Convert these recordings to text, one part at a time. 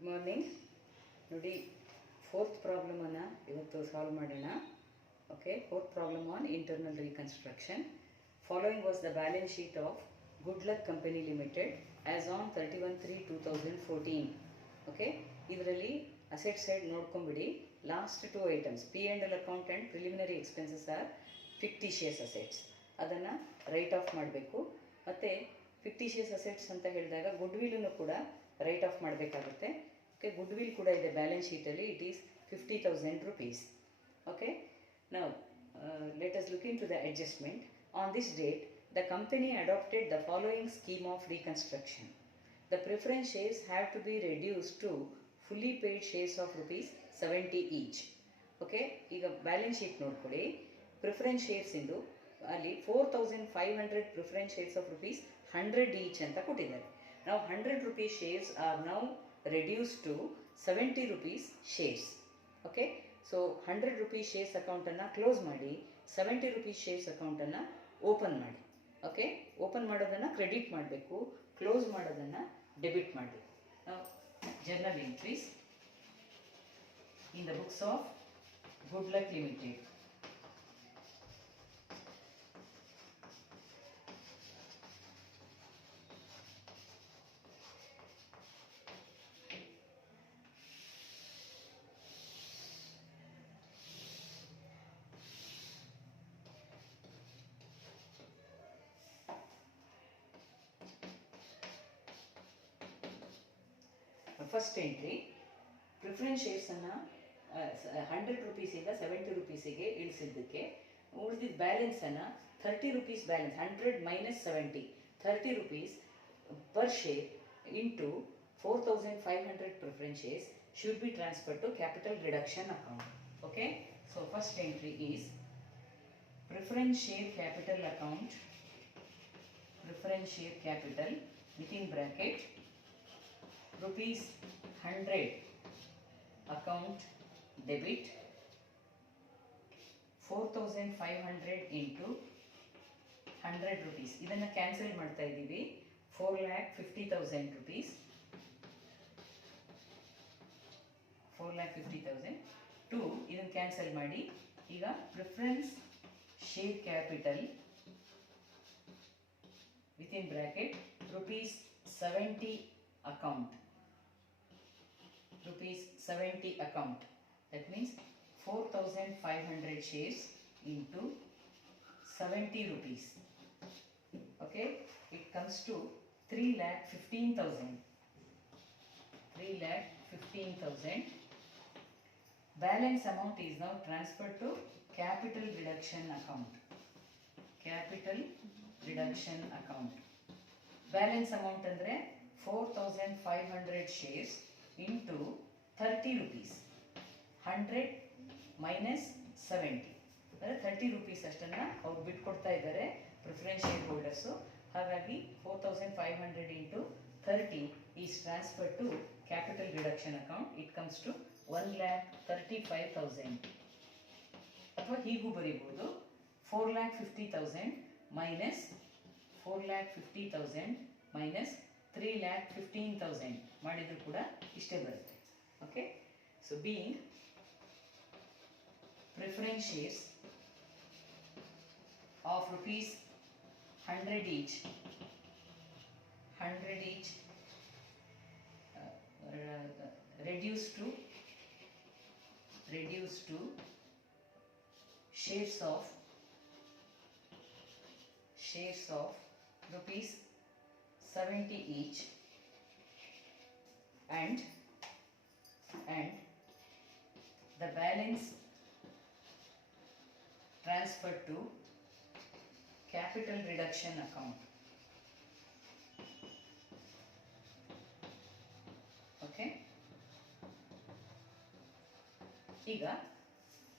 Good morning. ನೋಡಿ, fourth ಪ್ರಾಬ್ಲಮನ್ನು ಇವತ್ತು ಸಾಲ್ವ್ ಮಾಡೋಣ. Okay, fourth problem on internal reconstruction. Following was the balance sheet of good luck company limited as on 31/3/2014. Okay, ಇದರಲ್ಲಿ asset side ನೋಡ್ಕೊಂಬಿಡಿ. Last 2 items P&L account and preliminary expenses are fictitious assets. ಅದನ್ನು write off ಮಾಡಬೇಕು. ಮತ್ತು fictitious assets ಅಂತ ಹೇಳಿದಾಗ ಗುಡ್ ವಿಲ್ಲನ್ನು ಕೂಡ ರೈಟ್ ಆಫ್ ಮಾಡಬೇಕಾಗುತ್ತೆ. ಓಕೆ, ಗುಡ್ ವಿಲ್ ಕೂಡ ಇದೆ ಬ್ಯಾಲೆನ್ಸ್ ಶೀಟಲ್ಲಿ. It is 50,000 rupees. Okay, now let us look into the adjustment. On this date the company adopted the following scheme of reconstruction. The preference shares have to be reduced to fully paid shares of rupees 70 each. Okay, ಈಗ balance sheet ನೋಡ್ಕೊಳ್ಳಿ. Preference shares ಇಂದು ಅಲ್ಲಿ 4,500 preference shares of rupees 100 each ಅಂತ ಕೊಟ್ಟಿದ್ದಾರೆ. ನಾವು 100 rupees shares are now reduced to 70 rupees shares. Okay, so 100 rupees shares ಅಕೌಂಟನ್ನು close ಮಾಡಿ 70 rupees shares ಅಕೌಂಟನ್ನು open ಮಾಡಿ. ಓಕೆ, ಓಪನ್ ಮಾಡೋದನ್ನು ಕ್ರೆಡಿಟ್ ಮಾಡಬೇಕು, ಕ್ಲೋಸ್ ಮಾಡೋದನ್ನು ಡೆಬಿಟ್ ಮಾಡಬೇಕು. Journal entries in the books of good luck limited. First entry, preference ಶೇರ್ಸನ್ನು 100 rupeesಯಿಂದ 70 rupeesಗೆ ಇಳಿಸಿದ್ದಕ್ಕೆ ಉಳಿದಿದ್ದ ಬ್ಯಾಲೆನ್ಸನ್ನು 30 rupees balance, 100 - 70, 30 rupees per share into 4,500 preference shares should be transfer to capital reduction account. Okay, so first entry is preference share capital account, preference share capital within bracket rupees 100 account debit 4,500 into 100 rupees. ಇದನ್ನು cancel ಮಾಡ್ತಾ ಇದ್ದೀವಿ. 4,50,000 rupees, 4,50,000 to ಇದನ್ನು cancel ಮಾಡಿ. ಈಗ preference share capital within bracket rupees 70 account, rupees 70 account. That means 4,500 shares into 70 rupees. Okay, it comes to 3,15,000. 3,15,000. Balance amount is now transferred to capital reduction account. Capital reduction account. Balance amount andre 4,500 shares into 30 rupees. 100 minus 70 ಅಂದರೆ 30 rupees ಅಷ್ಟನ್ನು ಅವ್ರು ಬಿಟ್ಕೊಡ್ತಾ ಇದ್ದಾರೆ preference share holders. ಹಾಗಾಗಿ 4,500 into 30 is transfer to capital reduction account. It comes to 1,35,000. ಅಥವಾ ಹೀಗೂ ಬರೀಬೋದು, 4,50,000 minus 4,50,000 minus 3,15,000 ಮಾಡಿದ್ರು ಕೂಡ ಇಷ್ಟೇ ಬರುತ್ತೆ. Okay, so being preference shares of rupees 100 each, 100 each reduced to shares of rupees 70 each, and the balance transferred to capital reduction account. Okay, ಈಗ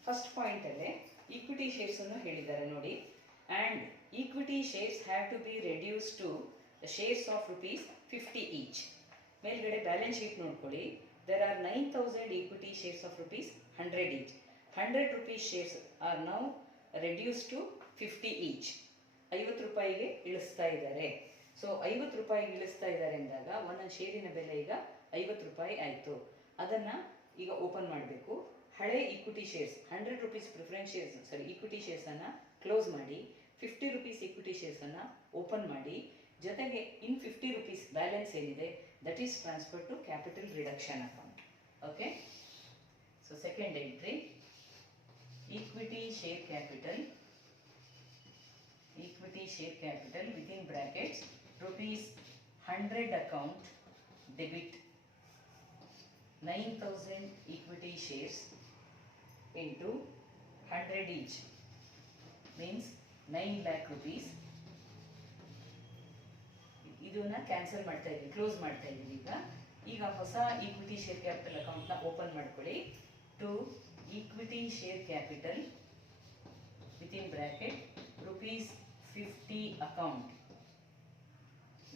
first ಪಾಯಿಂಟಲ್ಲೇ equity ಶೇರ್ಸನ್ನು ಹೇಳಿದ್ದಾರೆ ನೋಡಿ. And equity shares have to be reduce to the shares of rupees 50 each. ಮೇಲ್ಗಡೆ balance sheet ನೋಡ್ಕೊಳ್ಳಿ. there are 9,000 equity shares of rupees 100 each. 100 rupees shares are now reduced to 50 each. 50 ರೂಪಾಯಿಗೆ ಇಳಿಸ್ತಾ ಇದ್ದಾರೆ. So 50 ರೂಪಾಯಿಗೆ ಇಳಿಸ್ತಾ ಇದ್ದಾರೆ ಅಂದಾಗ ಒಂದೊಂದು ಶೇರಿನ ಬೆಲೆ ಈಗ 50 ರೂಪಾಯಿ ಆಯಿತು. ಅದನ್ನು ಈಗ ಓಪನ್ ಮಾಡಬೇಕು. ಹಳೆ equity shares 100 rupees preference shares equity ಶೇರ್ಸನ್ನು ಕ್ಲೋಸ್ ಮಾಡಿ 50 ರೂಪೀಸ್ ಈಕ್ವಿಟಿ ಶೇರ್ಸನ್ನು ಓಪನ್ ಮಾಡಿ, ಜೊತೆಗೆ ಇನ್ 50 ರೂಪೀಸ್ ಬ್ಯಾಲೆನ್ಸ್ ಏನಿದೆ that is transfer to capital reduction account. Okay, so second entry equity share capital within brackets rupees 100 account debit 9,000 equity shares into 100 each means 9 lakh rupees. ಇದನ್ನ cancel ಮಾಡ್ತಾ ಇದ್ದೀವಿ, close ಮಾಡ್ತಾ ಇದ್ದೀವಿ. ಈಗ ಹೊಸ equity share capital ಅಕೌಂಟ್ನ open ಮಾಡ್ಕೊಳ್ಳಿ. To equity share capital within bracket rupees 50 account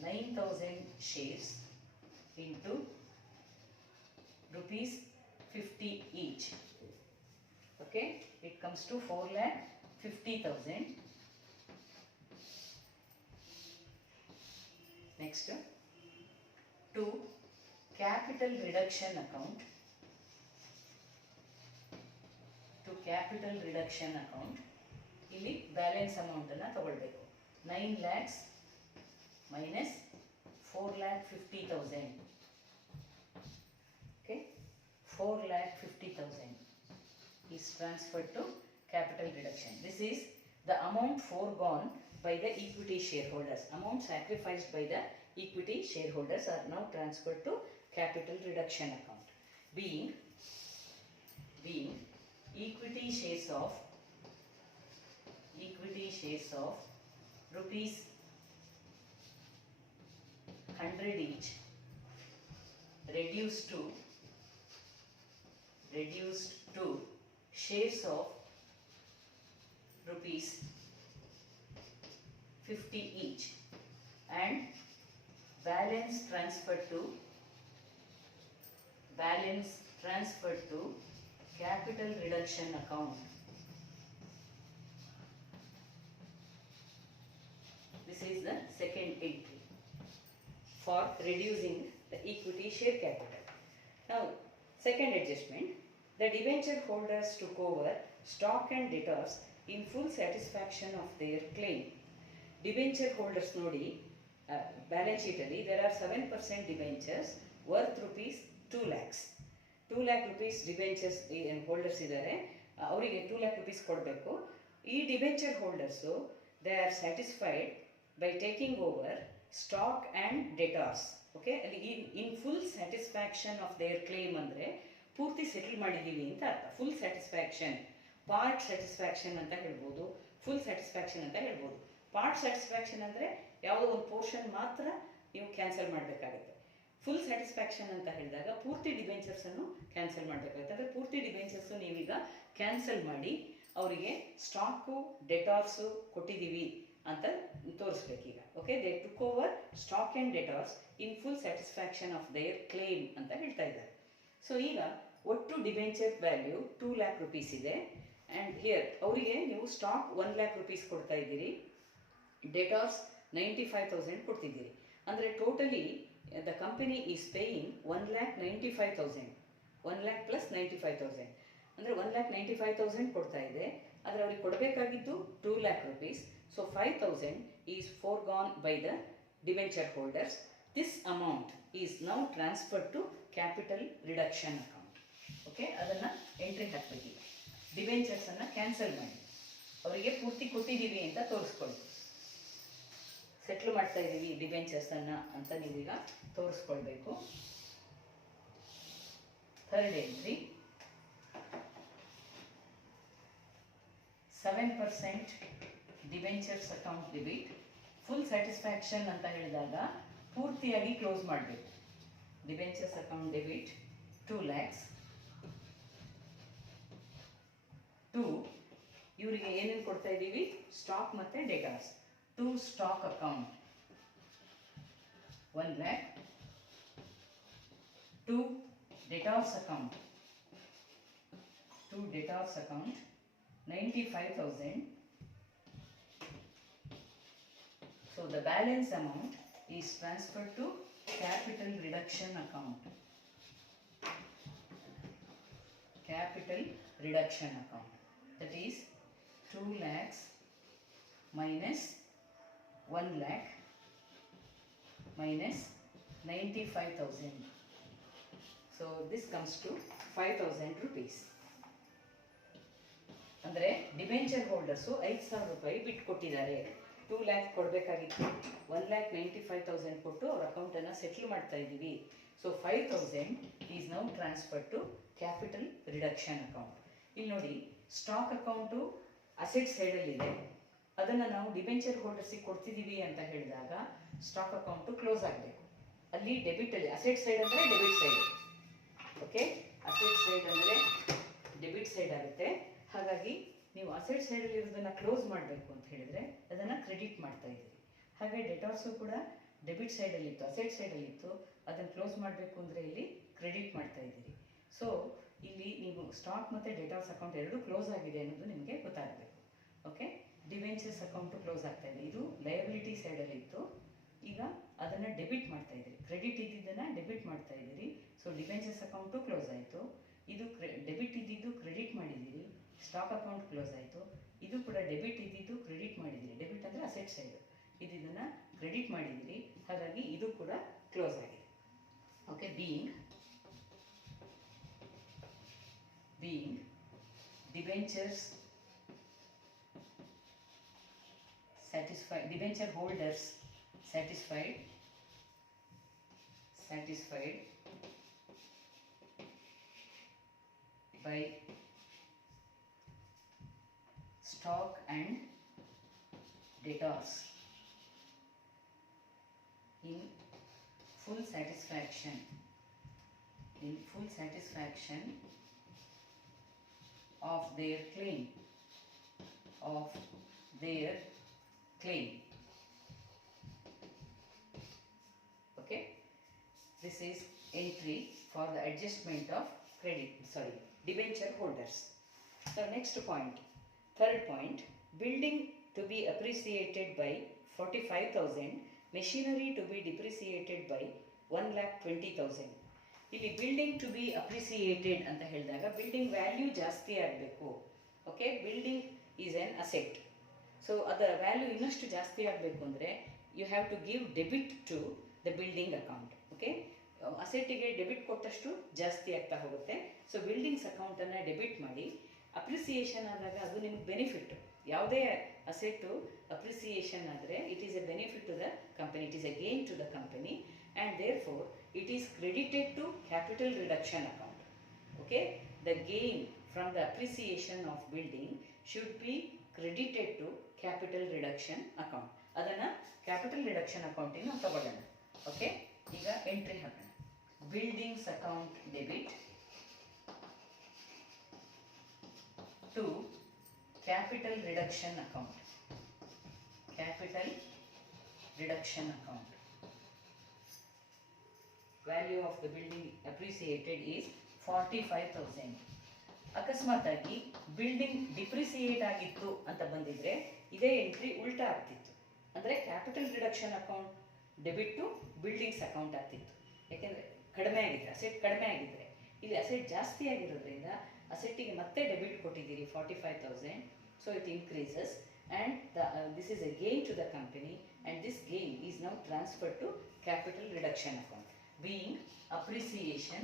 9,000 shares into rupees 50 each. Okay, it comes to 4,50,000. Next, to capital reduction account ಇಲ್ಲಿ ಬ್ಯಾಲೆನ್ಸ್ ಅಮೌಂಟನ್ನು ತಗೊಳ್ಬೇಕು. 9 lakhs minus 4,50,000. Okay, 4,50,000 is transferred to capital reduction. This is the amount foregone by the equity shareholders. Amount sacrificed by the equity shareholders are now transferred to capital reduction account. Being equity shares of rupees 100 each reduced to shares of rupees 50 each and balance transferred to capital reduction account. This is the second entry for reducing the equity share capital. Now, second adjustment, the debenture holders took over stock and debtors in full satisfaction of their claim. Debenture holders ನೋಡಿ balance sheet ಅಲ್ಲಿ there are 7% debentures worth rupees 2 lakhs. 2 lakh rupees debentures holders ಇದ್ದಾರೆ, ಅವರಿಗೆ 2 lakh rupees ಕೊಡಬೇಕು. ಈ debenture holders they are satisfied by taking over stock and debtors. Okay, ಅಲ್ಲಿ in full satisfaction of their claim ಅಂದರೆ ಪೂರ್ತಿ settle ಮಾಡಿದ್ದೀವಿ ಅಂತ ಅರ್ಥ. ಫುಲ್ ಸ್ಯಾಟಿಸ್ಫ್ಯಾಕ್ಷನ್, ಪಾರ್ಟ್ ಸ್ಯಾಟಿಸ್ಫ್ಯಾಕ್ಷನ್ ಅಂತ ಹೇಳ್ಬೋದು, ಫುಲ್ ಸ್ಯಾಟಿಸ್ಫ್ಯಾಕ್ಷನ್ ಅಂತ ಹೇಳ್ಬೋದು. ಪಾರ್ಟ್ ಸ್ಯಾಟಿಸ್ಫ್ಯಾಕ್ಷನ್ ಅಂದರೆ ಯಾವುದೋ ಒಂದು ಪೋರ್ಷನ್ ಮಾತ್ರ ನೀವು ಕ್ಯಾನ್ಸಲ್ ಮಾಡಬೇಕಾಗುತ್ತೆ. ಫುಲ್ ಸ್ಯಾಟಿಸ್ಫ್ಯಾಕ್ಷನ್ ಅಂತ ಹೇಳಿದಾಗ ಪೂರ್ತಿ ಡಿಬೆಂಚರ್ಸನ್ನು ಕ್ಯಾನ್ಸಲ್ ಮಾಡಬೇಕಾಗುತ್ತೆ. ಅಂದರೆ ಪೂರ್ತಿ ಡಿಬೆಂಚರ್ಸು ನೀವೀಗ ಕ್ಯಾನ್ಸಲ್ ಮಾಡಿ ಅವರಿಗೆ ಸ್ಟಾಕು ಡೆಟಾರ್ಸು ಕೊಟ್ಟಿದ್ದೀವಿ ಅಂತ ತೋರಿಸ್ಬೇಕೀಗ. Okay, they took over stock and debtors in full satisfaction of their claim ಅಂತ ಹೇಳ್ತಾ ಇದ್ದಾರೆ. ಸೊ ಈಗ ಒಟ್ಟು ಡಿಬೆಂಚರ್ ವ್ಯಾಲ್ಯೂ 2 lakh rupees ಇದೆ. ಆ್ಯಂಡ್ ಹಿಯರ್ ಅವರಿಗೆ ನೀವು ಸ್ಟಾಕ್ 1 lakh rupees ಕೊಡ್ತಾ ಇದ್ದೀರಿ, ಡೆಟಾರ್ಸ್ 95,000 ಕೊಡ್ತಿದ್ದೀರಿ. ಅಂದರೆ totally the company is paying 1,95,000. 1 lakh plus 95,000 ಅಂದರೆ 1,95,000 ಕೊಡ್ತಾ ಇದೆ. ಆದರೆ ಅವ್ರಿಗೆ ಕೊಡಬೇಕಾಗಿದ್ದು 2 lakh rupees. So 5,000 is foregone by the debenture holders. This amount is now transferred to capital reduction account. Okay, ಅದನ್ನು ಎಂಟ್ರಿ ಹಾಕಬೇಕೀಗ. ಡಿಬೆಂಚರ್ಸನ್ನು ಕ್ಯಾನ್ಸಲ್ ಮಾಡಿ ಅವರಿಗೆ ಪೂರ್ತಿ ಕೊಟ್ಟಿದ್ದೀವಿ ಅಂತ ತೋರಿಸ್ಕೊಳ್ಳಿ. ಸೆಟ್ಲ್ ಮಾಡ್ತಾ ಇದ್ದೀವಿ ಡಿಬೆಂಚರ್ಸನ್ನು ಅಂತ ನೀವೀಗ ತೋರಿಸ್ಕೊಳ್ಬೇಕು. Third entry 7% debentures account debit. Full satisfaction ಅಂತ ಹೇಳಿದಾಗ ಪೂರ್ತಿಯಾಗಿ ಕ್ಲೋಸ್ ಮಾಡಬೇಕು. Debentures account debit 2 lakhs to ಇವರಿಗೆ ಏನೇನು ಕೊಡ್ತಾ ಇದ್ದೀವಿ, ಸ್ಟಾಕ್ ಮತ್ತು debtors. To stock account 1 lakh, to debtors account 95,000. So the balance amount is transferred to capital reduction account. capital reduction account. That is 2 lakhs minus 1 lakh minus 95,000. So this comes to 5,000 rupees. ಅಂದರೆ debenture holders 5,000 ರೂಪಾಯಿ ಬಿಟ್ಕೊಟ್ಟಿದ್ದಾರೆ. 2 lac ಕೊಡಬೇಕಾಗಿತ್ತು, 1,95,000 ಕೊಟ್ಟು ಅವ್ರ ಅಕೌಂಟನ್ನು settle ಮಾಡ್ತಾ ಇದ್ದೀವಿ. So 5,000 is now transfer to capital reduction account. ಇಲ್ಲಿ ನೋಡಿ, ಸ್ಟಾಕ್ ಅಕೌಂಟು ಅಸೆಟ್ ಸೈಡಲ್ಲಿದೆ, ಅದನ್ನು ನಾವು ಡಿಬೆಂಚರ್ ಹೋಲ್ಡರ್ಸಿಗೆ ಕೊಡ್ತಿದ್ದೀವಿ ಅಂತ ಹೇಳಿದಾಗ ಸ್ಟಾಕ್ ಅಕೌಂಟು ಕ್ಲೋಸ್ ಆಗಬೇಕು. ಅಲ್ಲಿ ಡೆಬಿಟಲ್ಲಿ, ಅಸೆಟ್ ಸೈಡ್ ಅಂದರೆ debit side, okay, asset side ಅಂದರೆ ಡೆಬಿಟ್ ಸೈಡ್ ಆಗುತ್ತೆ. ಹಾಗಾಗಿ ನೀವು ಅಸೆಟ್ ಸೈಡಲ್ಲಿ ಇರೋದನ್ನು ಕ್ಲೋಸ್ ಮಾಡಬೇಕು ಅಂತ ಹೇಳಿದರೆ ಅದನ್ನು ಕ್ರೆಡಿಟ್ ಮಾಡ್ತಾ ಇದ್ದೀರಿ. ಹಾಗೆ ಡೆಟಾರ್ಸು ಕೂಡ ಡೆಬಿಟ್ ಸೈಡಲ್ಲಿತ್ತು, ಅಸೆಟ್ ಸೈಡಲ್ಲಿತ್ತು, ಅದನ್ನು ಕ್ಲೋಸ್ ಮಾಡಬೇಕು ಅಂದರೆ ಇಲ್ಲಿ ಕ್ರೆಡಿಟ್ ಮಾಡ್ತಾ ಇದ್ದೀರಿ. ಸೊ ಇಲ್ಲಿ ನೀವು ಸ್ಟಾಕ್ ಮತ್ತು ಡೆಟಾರ್ಸ್ ಅಕೌಂಟ್ ಎರಡೂ ಕ್ಲೋಸ್ ಆಗಿದೆ ಅನ್ನೋದು ನಿಮಗೆ ಗೊತ್ತಾಗಬೇಕು. ಓಕೆ, ಡಿವೆಂಚರ್ಸ್ ಅಕೌಂಟು ಕ್ಲೋಸ್ ಆಗ್ತಾ ಇದೆ, ಇದು ಲಯಬಿಲಿಟಿ ಸೈಡಲ್ಲಿತ್ತು, ಈಗ ಅದನ್ನು ಡೆಬಿಟ್ ಮಾಡ್ತಾ ಇದ್ದೀರಿ, ಕ್ರೆಡಿಟ್ ಇದ್ದಿದ್ದನ್ನು ಡೆಬಿಟ್ ಮಾಡ್ತಾ ಇದ್ದೀರಿ. ಸೊ ಡಿವೆಂಚರ್ಸ್ ಅಕೌಂಟು ಕ್ಲೋಸ್ ಆಯಿತು, ಇದು ಡೆಬಿಟ್ ಇದ್ದಿದ್ದು ಕ್ರೆಡಿಟ್ ಮಾಡಿದ್ದೀರಿ, ಸ್ಟಾಕ್ ಅಕೌಂಟ್ ಕ್ಲೋಸ್ ಆಯಿತು. ಇದು ಕೂಡ ಡೆಬಿಟ್ ಇದ್ದಿದ್ದು ಕ್ರೆಡಿಟ್ ಮಾಡಿದ್ದೀರಿ, ಡೆಬಿಟ್ ಅಂದರೆ ಅಸೆಟ್ ಸೈಡು, ಇದನ್ನು ಕ್ರೆಡಿಟ್ ಮಾಡಿದ್ದೀರಿ, ಹಾಗಾಗಿ ಇದು ಕೂಡ ಕ್ಲೋಸ್ ಆಗಿದೆ. Okay, being debentures satisfied, debenture holders satisfied by stock and debtors in full satisfaction of their claim okay, this is entry for the adjustment of debenture holders. So next point, third point, building to be appreciated by 45,000, machinery to be depreciated by 1,20,000. ಇಲ್ಲಿ building to B appreciated ಅಂತ ಹೇಳಿದಾಗ building value ಜಾಸ್ತಿ ಆಗಬೇಕು. Okay, building is an asset, so ಅದರ value ಇನ್ನಷ್ಟು ಜಾಸ್ತಿ ಆಗಬೇಕು ಅಂದರೆ you have to give debit to the building account. Okay, ಅಸೆಟ್ಟಿಗೆ ಡೆಬಿಟ್ ಕೊಟ್ಟಷ್ಟು ಜಾಸ್ತಿ ಆಗ್ತಾ ಹೋಗುತ್ತೆ. ಸೊ ಬಿಲ್ಡಿಂಗ್ಸ್ ಅಕೌಂಟನ್ನು ಡೆಬಿಟ್ ಮಾಡಿ, ಅಪ್ರಿಸಿಯೇಷನ್ ಆದಾಗ ಅದು ನಿಮಗೆ ಬೆನಿಫಿಟ್. ಯಾವುದೇ ಅಸೆಟ್ಟು ಅಪ್ರಿಸಿಯೇಷನ್ ಆದರೆ it is a benefit to the company, it is a gain to the company, and therefore it is credited to capital reduction account. Okay, the gain from the appreciation of building should be credited to capital reduction account. ಅದನ್ನು capital reduction account ಇಂದ ತಗೊಳ್ಳೋಣ. Okay, ಈಗ entry ಹಾಕೋಣ. Buildings account debit to capital reduction account. Value of the building appreciated is 45,000. ಅಕಸ್ಮಾತ್ ಆಗಿ building depreciate ಆಗಿತ್ತು ಅಂತ ಬಂದಿದ್ರೆ ಇದೇ ಎಂಟ್ರಿ ಉಲ್ಟಾ ಆಗ್ತಿತ್ತು, ಅಂದರೆ capital reduction account debit to buildings account ಆಗ್ತಿತ್ತು. ಯಾಕೆಂದರೆ ಕಡಿಮೆ ಆಗಿದ್ರೆ, ಅಸೆಟ್ ಕಡಿಮೆ ಆಗಿದ್ರೆ, ಇಲ್ಲಿ ಅಸೆಟ್ ಜಾಸ್ತಿ ಆಗಿರೋದ್ರಿಂದ ಅಸೆಟ್ಟಿಗೆ ಮತ್ತೆ ಡೆಬಿಟ್ ಕೊಟ್ಟಿದ್ದೀರಿ 45,000. So it increases and this is a gain to the company and this gain is now transfer to capital reduction account. Being appreciation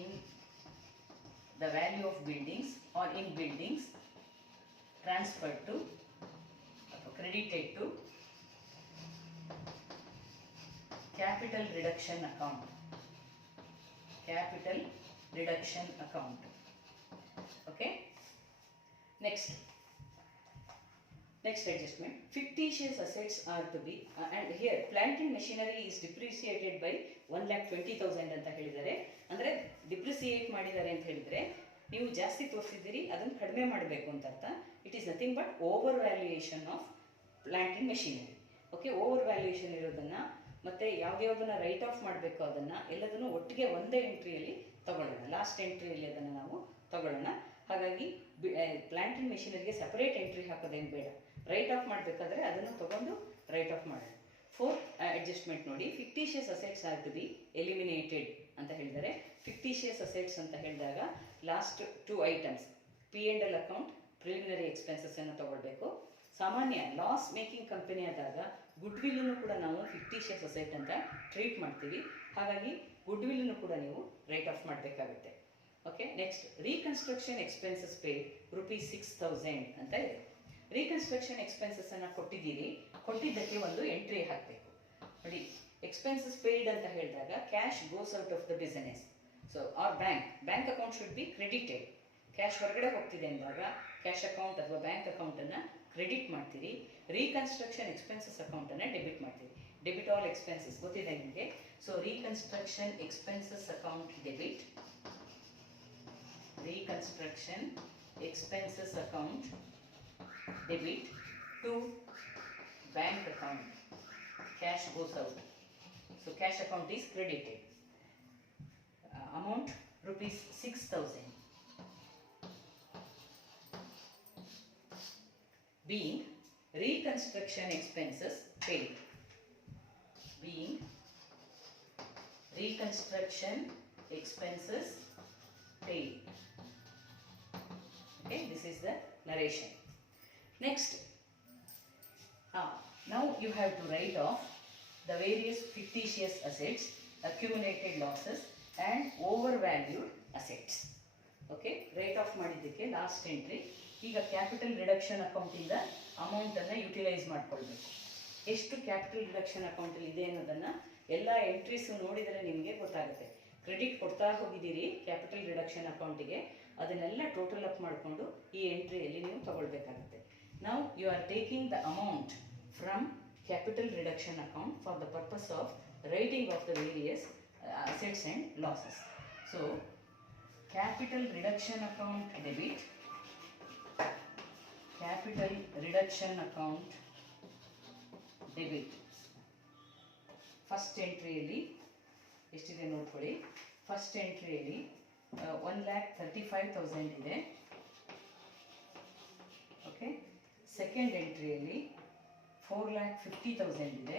in the value of buildings or in buildings transferred to credited to capital reduction account. Okay, next adjustment, fictitious assets are to be and here plant and machinery is depreciated by 1,20,000 ಅಂತ ಹೇಳಿದ್ದಾರೆ. ಅಂದರೆ depreciate ಮಾಡಿದ್ದಾರೆ ಅಂತ ಹೇಳಿದರೆ ನೀವು ಜಾಸ್ತಿ ತೋರಿಸಿದ್ದೀರಿ, ಅದನ್ನು ಕಡಿಮೆ ಮಾಡಬೇಕು ಅಂತ ಅರ್ಥ. It is nothing but over valuation of plant and machinery. Okay, over valuation ಇರೋದನ್ನು ಮತ್ತು ಯಾವುದ್ಯಾವುದನ್ನು ರೈಟ್ ಆಫ್ ಮಾಡಬೇಕು ಅದನ್ನು ಎಲ್ಲದನ್ನು ಒಟ್ಟಿಗೆ ಒಂದೇ ಎಂಟ್ರಿಯಲ್ಲಿ ತಗೊಳ್ಳೋಣ. ಲಾಸ್ಟ್ ಎಂಟ್ರಿಯಲ್ಲಿ ಅದನ್ನು ನಾವು ತಗೊಳ್ಳೋಣ. ಹಾಗಾಗಿ ಪ್ಲಾಂಟ್ ಅಂಡ್ ಮೆಷಿನರಿಗೆ ಸಪರೇಟ್ ಎಂಟ್ರಿ ಹಾಕೋದೇನು ಬೇಡ, ರೈಟ್ ಆಫ್ ಮಾಡಬೇಕಾದ್ರೆ ಅದನ್ನು ತಗೊಂಡು ರೈಟ್ ಆಫ್ ಮಾಡೋಣ. ಫೋರ್ತ್ ಅಡ್ಜಸ್ಟ್ಮೆಂಟ್ ನೋಡಿ, fictitious assets are to be eliminated ಅಂತ ಹೇಳಿದರೆ ಫಿಕ್ಟಿಷಿಯಸ್ ಅಸೆಟ್ಸ್ ಅಂತ ಹೇಳಿದಾಗ last 2 items P and L account, preliminary ಎಕ್ಸ್ಪೆನ್ಸಸ್ಸನ್ನು ತೊಗೊಳ್ಬೇಕು. ಸಾಮಾನ್ಯ ಲಾಸ್ ಮೇಕಿಂಗ್ ಕಂಪನಿ ಆದಾಗ ಗುಡ್ ವಿಲ್ಲನ್ನು ಕೂಡ ನಾವು ಫಿಕ್ಟಿಷಿಯಸ್ ಅಸೆಟ್ ಅಂತ ಟ್ರೀಟ್ ಮಾಡ್ತೀವಿ. ಹಾಗಾಗಿ ಗುಡ್ ವಿಲ್ಲನ್ನು ಕೂಡ ನೀವು ರೈಟ್ ಆಫ್ ಮಾಡಬೇಕಾಗುತ್ತೆ. Okay, next reconstruction expenses paid ₹6,000 ಅಂತ ಇದೆ. ರೀಕನ್ಸ್ಟ್ರಕ್ಷನ್ ಎಕ್ಸ್ಪೆನ್ಸಸ್ಸನ್ನು ಕೊಟ್ಟಿದ್ದಕ್ಕೆ ಒಂದು ಎಂಟ್ರಿ ಹಾಕಬೇಕು. ನೋಡಿ, ಎಕ್ಸ್ಪೆನ್ಸಸ್ ಪೇಯ್ಡ್ ಅಂತ ಹೇಳಿದಾಗ cash goes out of the business. So our bank account should be credited. Cash ಹೊರಗಡೆ ಹೋಗ್ತಿದೆ ಅಂದಾಗ ಕ್ಯಾಶ್ ಅಕೌಂಟ್ ಅಥವಾ ಬ್ಯಾಂಕ್ ಅಕೌಂಟನ್ನು ಕ್ರೆಡಿಟ್ ಮಾಡ್ತೀರಿ. ರೀಕನ್ಸ್ಟ್ರಕ್ಷನ್ ಎಕ್ಸ್ಪೆನ್ಸಸ್ ಅಕೌಂಟನ್ನು ಡೆಬಿಟ್ ಮಾಡ್ತೀರಿ. ಡೆಬಿಟ್ ಆಲ್ ಎಕ್ಸ್ಪೆನ್ಸಸ್ ಗೊತ್ತಿದೆ ನಿಮಗೆ. So reconstruction expenses account debit, reconstruction expenses account debit to bank account. Cash goes out. So cash account is credited. Amount ₹6,000. Being reconstruction expenses paid. Being reconstruction expenses paid. Okay, this is the narration. Next. Now you have to write off the various fictitious assets, accumulated losses and overvalued assets. Okay, write off ಮಾಡಿದ್ದಕ್ಕೆ last entry. ಈಗ capital reduction ಅಕೌಂಟಿಂದ ಅಮೌಂಟನ್ನು utilise ಮಾಡ್ಕೊಳ್ಬೇಕು. ಎಷ್ಟು capital reduction ಅಕೌಂಟಲ್ಲಿ ಇದೆ ಅನ್ನೋದನ್ನು ಎಲ್ಲ ಎಂಟ್ರೀಸು ನೋಡಿದರೆ ನಿಮಗೆ ಗೊತ್ತಾಗುತ್ತೆ. ಕ್ರೆಡಿಟ್ ಕೊಡ್ತಾ ಹೋಗಿದ್ದೀರಿ ಕ್ಯಾಪಿಟಲ್ ರಿಡಕ್ಷನ್ ಅಕೌಂಟಿಗೆ, ಅದನ್ನೆಲ್ಲ ಟೋಟಲ್ ಅಪ್ ಮಾಡಿಕೊಂಡು ಈ ಎಂಟ್ರಿಯಲ್ಲಿ ನೀವು ತಗೊಳ್ಬೇಕಾಗುತ್ತೆ. ನಾವು you are taking the amount from capital reduction account for the purpose of writing of the various assets and losses. So capital reduction account debit, capital reduction account debit. First entry ಅಲ್ಲಿ ಎಷ್ಟಿದೆ ನೋಡ್ಕೊಳ್ಳಿ. First ಎಂಟ್ರಿಯಲ್ಲಿ 1,35,000 ಇದೆ. Okay, second ಎಂಟ್ರಿಯಲ್ಲಿ 4,50,000 ಇದೆ.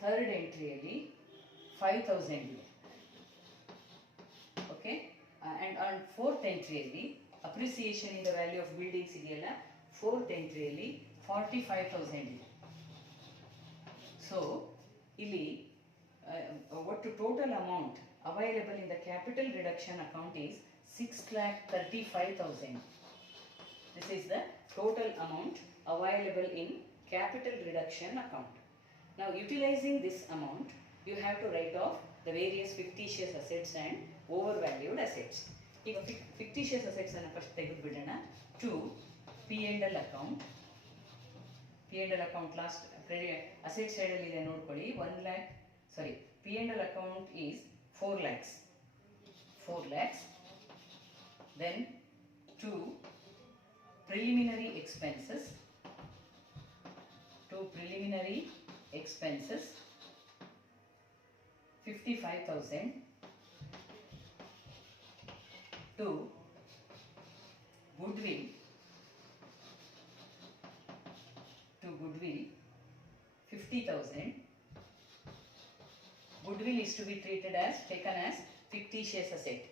Third ಎಂಟ್ರಿಯಲ್ಲಿ 5,000 ಇದೆ. Okay, and fourth ಎಂಟ್ರಿಯಲ್ಲಿ appreciation in the value of buildings ಇದೆಯಲ್ಲ, fourth ಎಂಟ್ರಿಯಲ್ಲಿ 45,000 ಇದೆ. ಸೊ ಇಲ್ಲಿ ಒಟ್ಟು total amount available in the capital reduction account is 6,35,000. This is the total amount available in capital reduction account. Now utilizing this amount, you have to write off the various fictitious assets and overvalued assets. ಈಗ fictitious assets ಅನ್ನು first ತೆಗೆದು ಬಿಡೋಣ. To P&L account. P&L account last asset ಸೈಡಲ್ಲಿ ಇದೆ ನೋಡ್ಕೊಳ್ಳಿ. P&L account is 4 lakhs. Then 2 preliminary expenses, 55,000. 2 goodwill, 50,000. Goodwill is to be taken as fictitious asset.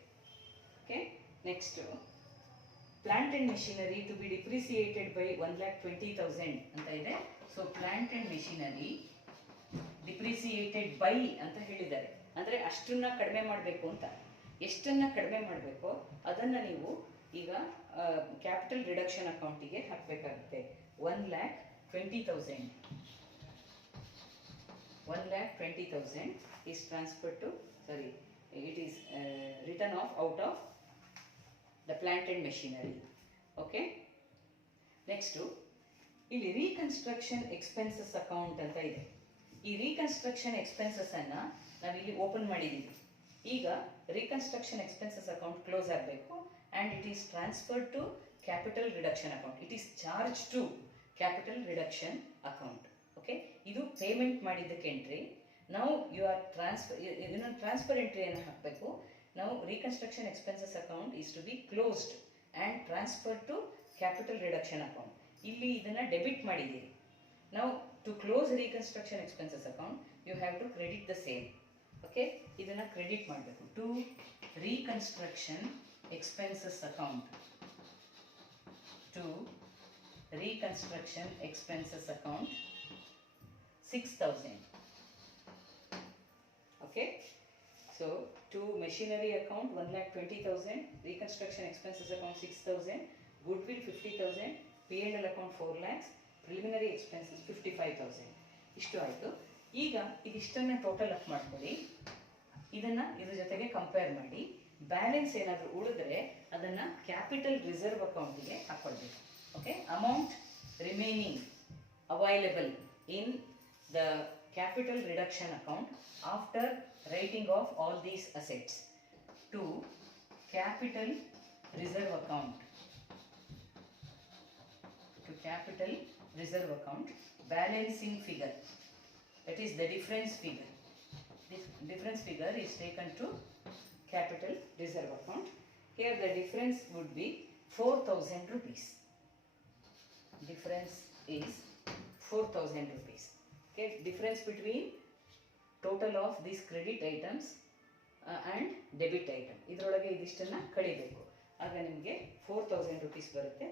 Okay, next plant and machinery to be depreciated by 1,20,000 ಅಂತ ಇದೆ. So plant and machinery depreciated by ಅಂತ ಹೇಳಿದ್ದಾರೆ. ಅಂದರೆ ಅಷ್ಟನ್ನ ಕಡಿಮೆ ಮಾಡಬೇಕು ಅಂತ. ಎಷ್ಟನ್ನು ಕಡಿಮೆ ಮಾಡಬೇಕೋ ಅದನ್ನು ನೀವು ಈಗ ಕ್ಯಾಪಿಟಲ್ ರಿಡಕ್ಷನ್ ಅಕೌಂಟಿಗೆ ಹಾಕಬೇಕಾಗುತ್ತೆ. 1,20,000. 1,20,000 is transferred to, it is written off out of the plant and machinery. Okay, next ಇಲ್ಲಿ ರೀಕನ್ಸ್ಟ್ರಕ್ಷನ್ ಎಕ್ಸ್ಪೆನ್ಸಸ್ ಅಕೌಂಟ್ ಅಂತ ಇದೆ. ಈ ರೀಕನ್ಸ್ಟ್ರಕ್ಷನ್ ಎಕ್ಸ್ಪೆನ್ಸಸ್ ಅನ್ನ ನಾವಿಲ್ಲಿ ಓಪನ್ ಮಾಡಿದ್ದೀವಿ. ಈಗ ರೀಕನ್ಸ್ಟ್ರಕ್ಷನ್ ಎಕ್ಸ್ಪೆನ್ಸಸ್ ಅಕೌಂಟ್ ಕ್ಲೋಸ್ ಆಗಬೇಕು and it is transferred to capital reduction account. It is charge to capital reduction account. Okay, ಇದು ಪೇಮೆಂಟ್ ಮಾಡಿದ್ದಕ್ಕೆ ಎಂಟ್ರಿ. ನಾವು ಯು ಆರ್ ಇನ್ನೊಂದು ಟ್ರಾನ್ಸ್ಫರ್ ಎಂಟ್ರಿಯನ್ನು ಹಾಕಬೇಕು. ನಾವು reconstruction expenses account is to be closed and transfer to capital reduction account. ಇಲ್ಲಿ ಇದನ್ನು debit ಮಾಡಿದ್ದೀರಿ. ನಾವು to close reconstruction expenses account you have to credit the same. Okay, ಇದನ್ನು ಕ್ರೆಡಿಟ್ ಮಾಡಬೇಕು. To reconstruction expenses account, to reconstruction expenses account 6,000. Okay, so to machinery account 1,20,000, reconstruction expenses account 6,000, goodwill 50,000, P&L account 4 lakhs, preliminary expenses 55,000. ಇಷ್ಟು ಆಯಿತು. ಈಗ ಇದಿಷ್ಟನ್ನು total up ಮಾಡ್ಕೊಳ್ಳಿ. ಇದನ್ನು ಇದ್ರ ಜೊತೆಗೆ ಕಂಪೇರ್ ಮಾಡಿ ಬ್ಯಾಲೆನ್ಸ್ ಏನಾದರೂ ಉಳಿದ್ರೆ ಅದನ್ನು ಕ್ಯಾಪಿಟಲ್ ರಿಸರ್ವ್ ಅಕೌಂಟಿಗೆ ಹಾಕ್ಕೊಳ್ಬೇಕು. Okay, amount remaining available in the capital reduction account after writing off all these assets to capital reserve account, to capital reserve account balancing figure, that is the difference figure. This difference figure is taken to capital reserve account. Here the difference would be 4,000 rupees. Difference is 4,000 rupees. Okay, difference between total of these credit items and debit item, ಇದರೊಳಗೆ ಇದಿಷ್ಟನ್ನು ಕಳಿಬೇಕು. ಆಗ ನಿಮಗೆ 4,000 rupees ಬರುತ್ತೆ.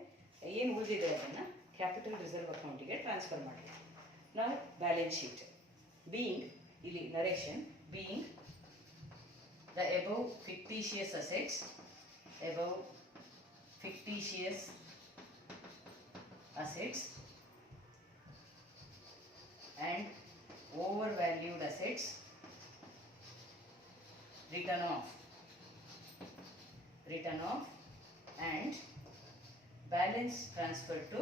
ಏನು ಉಳಿದಿದೆ ಅದನ್ನು capital reserve ಅಕೌಂಟಿಗೆ transfer ಮಾಡಬೇಕು. ನಾವು ಬ್ಯಾಲೆನ್ಸ್ ಶೀಟ್ ಬೀಯಿಂಗ್, ಇಲ್ಲಿ narration being the above fictitious assets, above fictitious assets and overvalued assets written off and balance transferred to,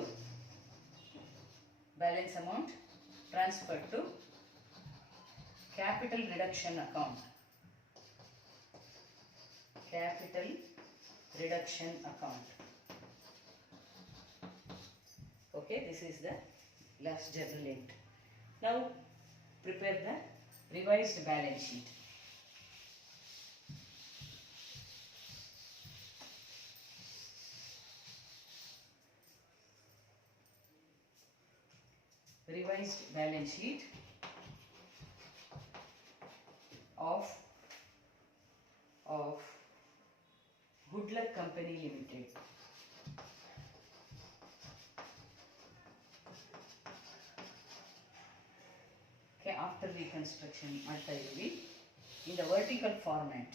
balance amount transferred to capital reduction account, capital reduction account. Okay, this is the last journal entry. Now prepare the revised balance sheet. Revised balance sheet of Good Luck Company Limited. Okay, after reconstruction ಮಾಡ್ತಾ ಇದ್ದೀವಿ in the vertical format.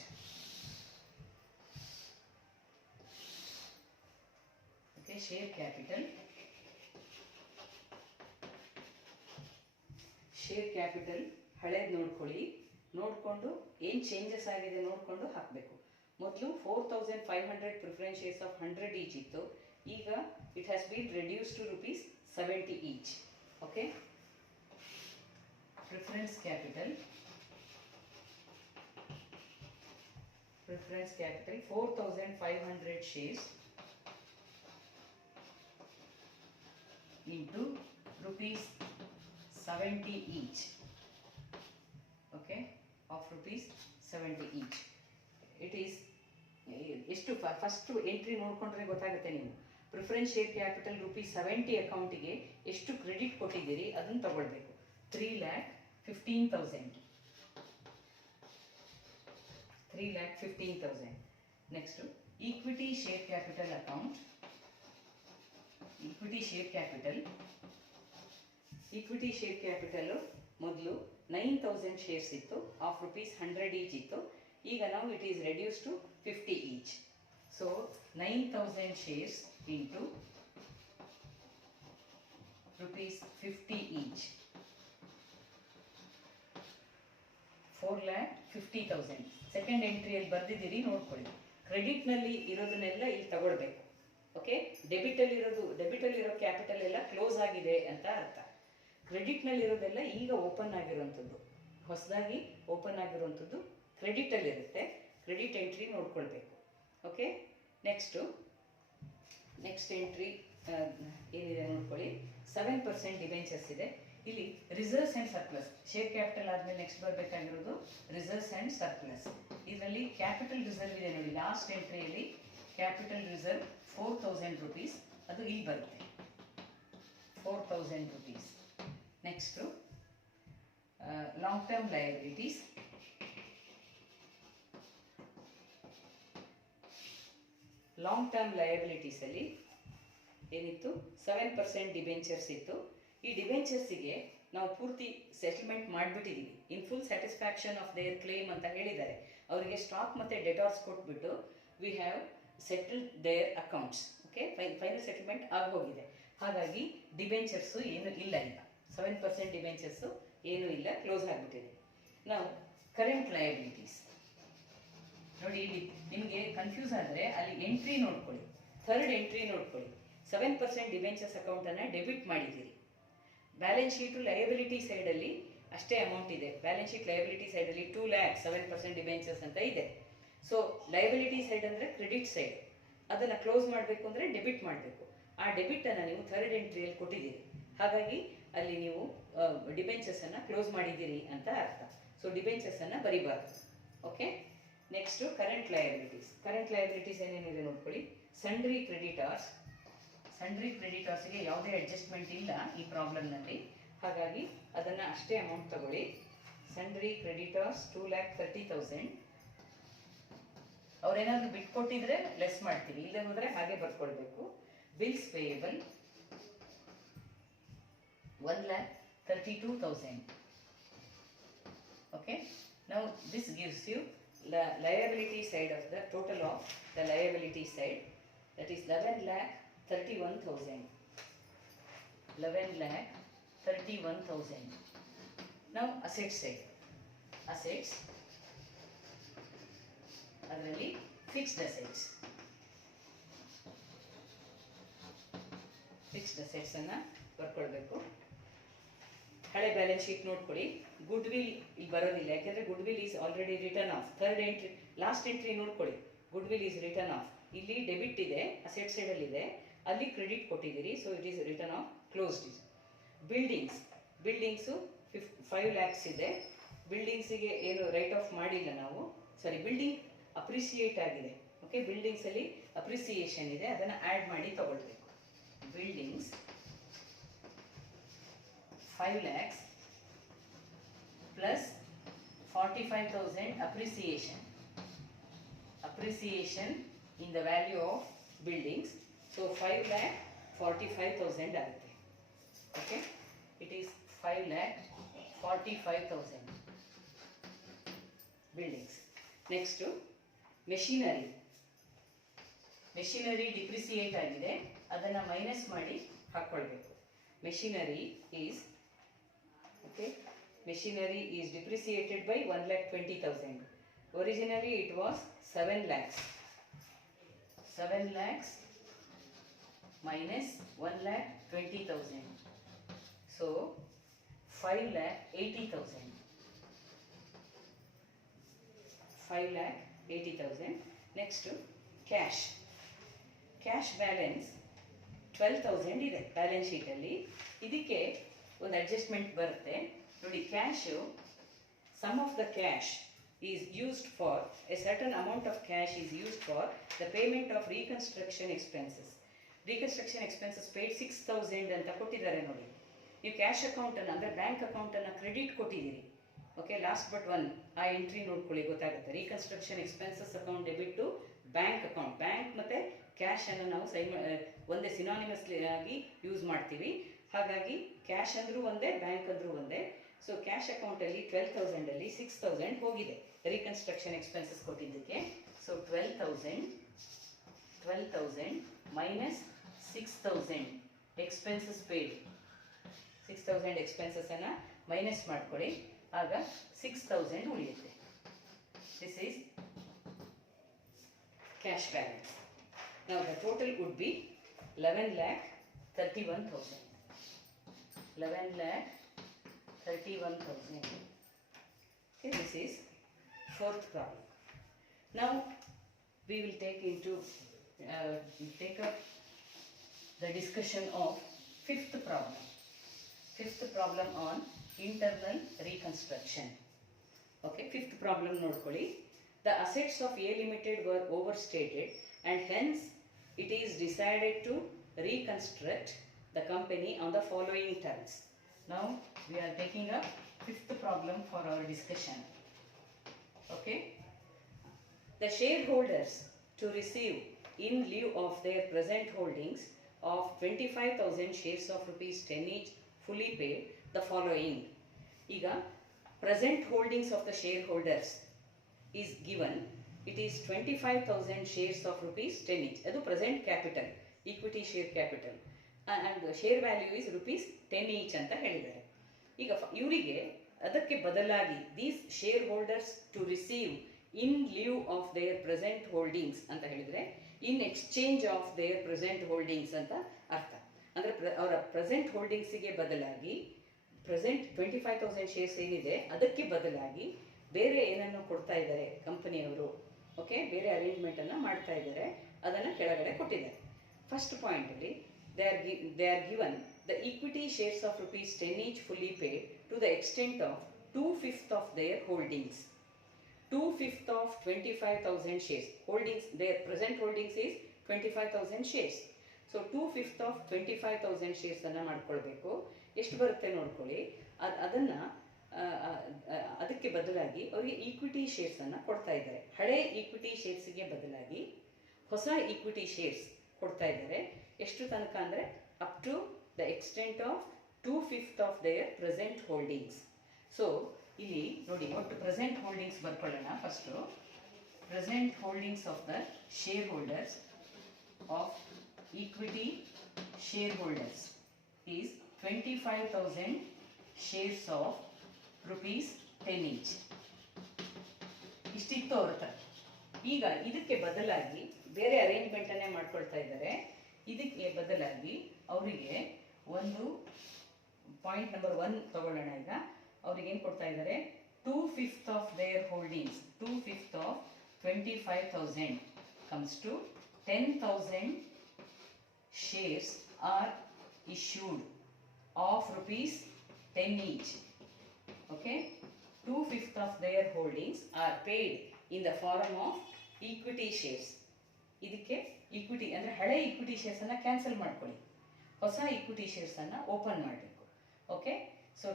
Okay, share capital. Share capital ಹಳೇದು ನೋಡ್ಕೊಳ್ಳಿ, ನೋಡಿಕೊಂಡು ಏನು changes ಆಗಿದೆ ನೋಡಿಕೊಂಡು ಹಾಕಬೇಕು. ಮೊದಲು 4,500 ಪ್ರಿಫರೆನ್ಸ್ ಶೇರ್ಸ್ ಆಫ್ 100 ಈಚ್ ಇತ್ತು, ಈಗ it has been reduce to ₹70 each. Okay, preference capital 4,500 shares into ₹70 each. Okay, of ₹70 each. It is ಎಷ್ಟು ಫಸ್ಟ್ ಎಂಟ್ರಿ ನೋಡ್ಕೊಂಡ್ರೆ ಗೊತ್ತಾಗುತ್ತೆ. ನೀವು ಪ್ರಿಫರೆನ್ಸ್ ಶೇರ್ ಕ್ಯಾಪಿಟಲ್ ₹70 ಅಕೌಂಟಿಗೆ ಎಷ್ಟು ಕ್ರೆಡಿಟ್ ಕೊಟ್ಟಿದ್ದೀರಿ ಅದನ್ನು ತಗೊಳ್ಬೇಕು. 3,15,000. Next equity share capital account. Equity share capital ಮೊದಲು 9,000 ಶೇರ್ಸ್ ಇತ್ತು, ಆಫ್ ₹100 ಈಚ್ ಇತ್ತು. ಈಗ ನಾವು it is reduce to 50 each. So 9,000 shares into ₹50 each, 4,50,000. Second ಎಂಟ್ರಿಯಲ್ಲಿ ಬರೆದಿದ್ದೀರಿ, ನೋಡ್ಕೊಳ್ಳಿ. ಕ್ರೆಡಿಟ್ನಲ್ಲಿ ಇರೋದನ್ನೆಲ್ಲ ಇಲ್ಲಿ ತಗೊಳ್ಬೇಕು. ಓಕೆ, ಡೆಬಿಟಲ್ಲಿರೋ ಕ್ಯಾಪಿಟಲ್ ಎಲ್ಲ ಕ್ಲೋಸ್ ಆಗಿದೆ ಅಂತ ಅರ್ಥ. ಕ್ರೆಡಿಟ್ನಲ್ಲಿರೋದೆಲ್ಲ ಈಗ ಓಪನ್ ಆಗಿರುವಂಥದ್ದು, ಹೊಸದಾಗಿ ಓಪನ್ ಆಗಿರುವಂಥದ್ದು ಕ್ರೆಡಿಟಲ್ಲಿರುತ್ತೆ. ಕ್ರೆಡಿಟ್ ಎಂಟ್ರಿ ನೋಡ್ಕೊಳ್ಬೇಕು. ಓಕೆ, ನೆಕ್ಸ್ಟ್ ಎಂಟ್ರಿ ಏನಿದೆ ನೋಡ್ಕೊಳ್ಳಿ. 7% ಡಿಬೆಂಚರ್ಸ್ ಇದೆ. ಇಲ್ಲಿ reserves and surplus, share capital ಆದಮೇಲೆ ನೆಕ್ಸ್ಟ್ ಬರಬೇಕಾಗಿರೋದು ರಿಸರ್ವ್ಸ್ ಆ್ಯಂಡ್ ಸರ್ಪ್ಲಸ್. ಇದರಲ್ಲಿ ಕ್ಯಾಪಿಟಲ್ ರಿಸರ್ವ್ ಇದೆ ನೋಡಿ, ಲಾಸ್ಟ್ ಎಂಟ್ರಿಯಲ್ಲಿ ಕ್ಯಾಪಿಟಲ್ ರಿಸರ್ವ್ ₹4,000, ಅದು ಇಲ್ಲಿ ಬರುತ್ತೆ, ₹4,000. Next long term liabilities long term ಲಯಬಿಲಿಟೀಸಲ್ಲಿ ಏನಿತ್ತು 7% ಡಿಬೆಂಚರ್ಸ್ ಇತ್ತು. ಈ ಡಿಬೆಂಚರ್ಸಿಗೆ ನಾವು ಪೂರ್ತಿ ಸೆಟಲ್ಮೆಂಟ್ ಮಾಡಿಬಿಟ್ಟಿದ್ದೀವಿ. In full satisfaction of their claim ಅಂತ ಹೇಳಿದ್ದಾರೆ. ಅವರಿಗೆ ಸ್ಟಾಕ್ ಮತ್ತು ಡೆಟಾರ್ಸ್ ಕೊಟ್ಬಿಟ್ಟು we have settled their accounts. Okay, final settlement ಆಗೋಗಿದೆ. ಹಾಗಾಗಿ ಡಿಬೆಂಚರ್ಸು ಏನು ಇಲ್ಲ ಈಗ. 7% ಡಿಬೆಂಚರ್ಸು ಏನೂ ಇಲ್ಲ, ಕ್ಲೋಸ್ ಆಗಿಬಿಟ್ಟಿದೆ. ನಾವು ಕರೆಂಟ್ ಲಯಬಿಲಿಟೀಸ್ ನೋಡಿ, ಇಲ್ಲಿ ನಿಮಗೆ ಕನ್ಫ್ಯೂಸ್ ಆದರೆ ಅಲ್ಲಿ ಎಂಟ್ರಿ ನೋಡ್ಕೊಳ್ಳಿ, ಥರ್ಡ್ ಎಂಟ್ರಿ ನೋಡ್ಕೊಳ್ಳಿ. 7% ಡಿಬೆಂಚರ್ಸ್ ಅಕೌಂಟನ್ನು ಡೆಬಿಟ್ ಮಾಡಿದ್ದೀರಿ. ಬ್ಯಾಲೆನ್ಸ್ ಶೀಟು ಲಯಬಿಲಿಟಿ ಸೈಡಲ್ಲಿ ಅಷ್ಟೇ ಅಮೌಂಟ್ ಇದೆ. ಬ್ಯಾಲೆನ್ಸ್ ಶೀಟ್ ಲಯಬಿಲಿಟಿ ಸೈಡಲ್ಲಿ 2 lakh 7% ಡಿಬೆಂಚರ್ಸ್ ಅಂತ ಇದೆ. ಸೊ ಲಯಬಿಲಿಟಿ ಸೈಡ್ ಅಂದರೆ ಕ್ರೆಡಿಟ್ ಸೈಡ್, ಅದನ್ನು ಕ್ಲೋಸ್ ಮಾಡಬೇಕು ಅಂದರೆ ಡೆಬಿಟ್ ಮಾಡಬೇಕು. ಆ ಡೆಬಿಟನ್ನು ನೀವು ಥರ್ಡ್ ಎಂಟ್ರಿಯಲ್ಲಿ ಕೊಟ್ಟಿದ್ದೀರಿ. ಹಾಗಾಗಿ ಅಲ್ಲಿ ನೀವು ಡಿಬೆಂಚರ್ಸನ್ನು ಕ್ಲೋಸ್ ಮಾಡಿದ್ದೀರಿ ಅಂತ ಅರ್ಥ. ಸೊ ಡಿಬೆಂಚರ್ಸನ್ನು ಬರಿಬಾರ್ದು. Okay, next current liabilities. Current liabilities ಏನೇನಿದೆ ನೋಡ್ಕೊಳ್ಳಿ. Sundry creditors. ಸಂಡ್ರಿ ಕ್ರೆಡಿಟಾರ್ಸ್ಗೆ ಯಾವುದೇ ಅಡ್ಜಸ್ಟ್ಮೆಂಟ್ ಇಲ್ಲ ಈ ಪ್ರಾಬ್ಲಮ್ನಲ್ಲಿ. ಹಾಗಾಗಿ ಅದನ್ನು ಅಷ್ಟೇ ಅಮೌಂಟ್ ತಗೊಳ್ಳಿ. Sundry creditors 2,30,000. ಅವ್ರೇನಾದರೂ ಬಿಟ್ಕೊಟ್ಟಿದ್ರೆ ಲೆಸ್ ಮಾಡ್ತೀವಿ, ಇಲ್ಲ ಹೋದರೆ ಹಾಗೆ ಬರ್ಕೊಳ್ಬೇಕು. Bills payable 1,32,000. Okay, now this gives you the liability side of the total of the liability side, that is 11,31,000. 11,31,000. Now asset side. Assets, ಅದರಲ್ಲಿ ಫಿಕ್ಸ್ಡ್ ಅಸೆಟ್ಸ್. ಫಿಕ್ಸ್ಡ್ ಅಸೆಟ್ಸ್ ಅನ್ನು ಬರ್ಕೊಳ್ಬೇಕು. ಹಳೆ ಬ್ಯಾಲೆನ್ಸ್ ಶೀಟ್ ನೋಡ್ಕೊಳ್ಳಿ. ಗುಡ್ ವಿಲ್ ಇಲ್ಲಿ ಬರೋದಿಲ್ಲ, ಯಾಕೆಂದರೆ goodwill is already written off. Third entry, last entry ನೋಡ್ಕೊಳ್ಳಿ. Goodwill is written off. ಇಲ್ಲಿ ಡೆಬಿಟ್ ಇದೆ, ಅಸೆಟ್ ಸೈಡಲ್ಲಿ ಇದೆ, ಅಲ್ಲಿ ಕ್ರೆಡಿಟ್ ಕೊಟ್ಟಿದ್ದೀರಿ. So it is written off, closed is. Buildings 5 lakhs ಇದೆ. ಬಿಲ್ಡಿಂಗ್ಸಿಗೆ ಏನು ರೈಟ್ ಆಫ್ ಮಾಡಿಲ್ಲ ನಾವು. ಸಾರಿ, ಬಿಲ್ಡಿಂಗ್ ಅಪ್ರಿಸಿಯೇಟ್ ಆಗಿದೆ. ಓಕೆ, ಬಿಲ್ಡಿಂಗ್ಸಲ್ಲಿ ಅಪ್ರಿಸಿಯೇಷನ್ ಇದೆ, ಅದನ್ನು ಆ್ಯಡ್ ಮಾಡಿ ತಗೊಳ್ಬೇಕು. Buildings 5 lakhs plus 45,000 appreciation in the value of buildings. So 5,45,000 ಆಗುತ್ತೆ. Okay, it is 5,45,000 buildings. Next machinery depreciate ಆಗಿದೆ, ಅದನ್ನು ಮೈನಸ್ ಮಾಡಿ ಹಾಕ್ಕೊಳ್ಬೇಕು. Machinery is depreciated by 1,20,000. Originally it was 7 lakhs. 7 lakhs minus 1,20,000. So 5,80,000. 5,80,000. Next, cash balance 12,000 ಇದೆ balance ಶೀಟಲ್ಲಿ. ಇದಕ್ಕೆ ಒಂದು adjustment ಬರುತ್ತೆ ನೋಡಿ. Cash, some of the cash is used for a certain amount of cash is used for the payment of reconstruction expenses. Reconstruction expenses paid 6,000 ಅಂತ ಕೊಟ್ಟಿದ್ದಾರೆ ನೋಡಿ. ನೀವು ಕ್ಯಾಶ್ ಅಕೌಂಟನ್ನು ಅಂದರೆ ಬ್ಯಾಂಕ್ ಅಕೌಂಟನ್ನು ಕ್ರೆಡಿಟ್ ಕೊಟ್ಟಿದ್ದೀರಿ. ಓಕೆ, ಲಾಸ್ಟ್ ಬಟ್ ಒನ್ ಆ entry ನೋಡ್ಕೊಳ್ಳಿ, ಗೊತ್ತಾಗುತ್ತೆ. Reconstruction expenses account debit to bank account. Bank ಮತ್ತು ಕ್ಯಾಶನ್ನು ನಾವು ಒಂದೇ ಸಿನಾನಿಮಸ್ಲಿ ಆಗಿ ಯೂಸ್ ಮಾಡ್ತೀವಿ. ಹಾಗಾಗಿ ಕ್ಯಾಶ್ ಅಂದರೂ ಒಂದೇ, ಬ್ಯಾಂಕ್ ಅಂದರೂ ಒಂದೇ. ಸೊ ಕ್ಯಾಶ್ ಅಕೌಂಟಲ್ಲಿ 12,000ಅಲ್ಲಿ 6,000 ಹೋಗಿದೆ ರೀಕನ್ಸ್ಟ್ರಕ್ಷನ್ ಎಕ್ಸ್ಪೆನ್ಸಸ್ ಕೊಟ್ಟಿದ್ದಕ್ಕೆ. So 12,000 minus 6,000 expenses paid. 6,000 ಎಕ್ಸ್ಪೆನ್ಸಸ್ಸನ್ನು ಮೈನಸ್ ಮಾಡ್ಕೊಳ್ಳಿ, ಆಗ 6,000 ಉಳಿಯುತ್ತೆ. This is cash balance. Now the total would be 11,31,000. 11,31,000. Okay, this is fourth problem. Now we will take up the discussion of fifth problem. Fifth problem on internal reconstruction. Okay, fifth problem nodkoli. The assets of A Limited were overstated and hence it is decided to reconstruct the company on the following terms. Now we are taking up fifth problem for our discussion. Okay, the shareholders to receive in lieu of their present holdings of 25,000 shares of rupees 10 each fully paid the following. ಈಗ present holdings of the shareholders is given, it is 25,000 shares of rupees 10 each. ಅದು present capital, equity share capital, and share value is rupees 10 each ಅಂತ ಹೇಳಿದ್ದಾರೆ. ಈಗ ಇವರಿಗೆ ಅದಕ್ಕೆ ಬದಲಾಗಿ these shareholders to receive in lieu of their present holdings ಅಂತ ಹೇಳಿದರೆ in exchange of their present holdings ಅಂತ ಅರ್ಥ. ಅಂದರೆ ಅವರ ಪ್ರೆಸೆಂಟ್ ಹೋಲ್ಡಿಂಗ್ಸಿಗೆ ಬದಲಾಗಿ ಪ್ರೆಸೆಂಟ್ 25,000 ಶೇರ್ಸ್ ಏನಿದೆ ಅದಕ್ಕೆ ಬದಲಾಗಿ ಬೇರೆ ಏನನ್ನು ಕೊಡ್ತಾ ಇದ್ದಾರೆ ಕಂಪನಿಯವರು. ಓಕೆ, ಬೇರೆ ಅರೇಂಜ್ಮೆಂಟನ್ನು ಮಾಡ್ತಾ ಇದ್ದಾರೆ, ಅದನ್ನು ಕೆಳಗಡೆ ಕೊಟ್ಟಿದ್ದಾರೆ. ಫಸ್ಟ್ ಪಾಯಿಂಟಲ್ಲಿ they are given the equity shares of rupees 10 each fully paid to the extent of 2/5 of their holdings. 2/5 of 25,000 shares. Holdings, their present holdings is 25,000 shares. So 2/5 of 25,000 shares ಅನ್ನು ಮಾಡ್ಕೊಳ್ಬೇಕು. ಎಷ್ಟು ಬರುತ್ತೆ ನೋಡ್ಕೊಳ್ಳಿ. ಅದನ್ನು ಅದಕ್ಕೆ ಬದಲಾಗಿ ಅವರಿಗೆ ಈಕ್ವಿಟಿ ಶೇರ್ಸನ್ನು ಕೊಡ್ತಾ ಇದ್ದಾರೆ. ಹಳೆ ಈಕ್ವಿಟಿ ಶೇರ್ಸ್ಗೆ ಬದಲಾಗಿ ಹೊಸ ಈಕ್ವಿಟಿ ಶೇರ್ಸ್ ಕೊಡ್ತಾ ಇದ್ದಾರೆ. ಎಷ್ಟು ತನಕ ಅಂದರೆ up to the extent of 2/5 of their present holdings. So ಇಲ್ಲಿ ನೋಡಿ, ಒಟ್ಟು ಪ್ರೆಸೆಂಟ್ ಹೋಲ್ಡಿಂಗ್ಸ್ ಬರ್ಕೊಳ್ಳೋಣ. First present holdings of the shareholders of equity share holders is 25,000 shares of rupees 10 each. ಇಷ್ಟಿತ್ತು ಅವ್ರ ಹತ್ರ. ಈಗ ಇದಕ್ಕೆ ಬದಲಾಗಿ ಬೇರೆ ಅರೇಂಜ್ಮೆಂಟನ್ನೇ ಮಾಡ್ಕೊಳ್ತಾ ಇದ್ದಾರೆ. ಇದಕ್ಕೆ ಬದಲಾಗಿ ಅವರಿಗೆ ಒಂದು ಪಾಯಿಂಟ್ ನಂಬರ್ 1 ತಗೊಳ್ಳೋಣ. ಈಗ ಅವ್ರಿಗೆ ಏನು ಕೊಡ್ತಾ ಇದ್ದಾರೆ? 2/5 of there holdings, 2/5 of 25,000 comes to 10,000 shares are issued of rupees 10 each. Okay, 2/5 of their holdings are paid in the form of equity shares. ಇದಕ್ಕೆ ಈಕ್ವಿಟಿ ಅಂದರೆ ಹಳೆ ಈಕ್ವಿಟಿ ಶೇರ್ಸನ್ನು ಕ್ಯಾನ್ಸಲ್ ಮಾಡ್ಕೊಳ್ಳಿ, ಹೊಸ ಈಕ್ವಿಟಿ ಶೇರ್ಸನ್ನು ಓಪನ್ ಮಾಡಬೇಕು. Okay, so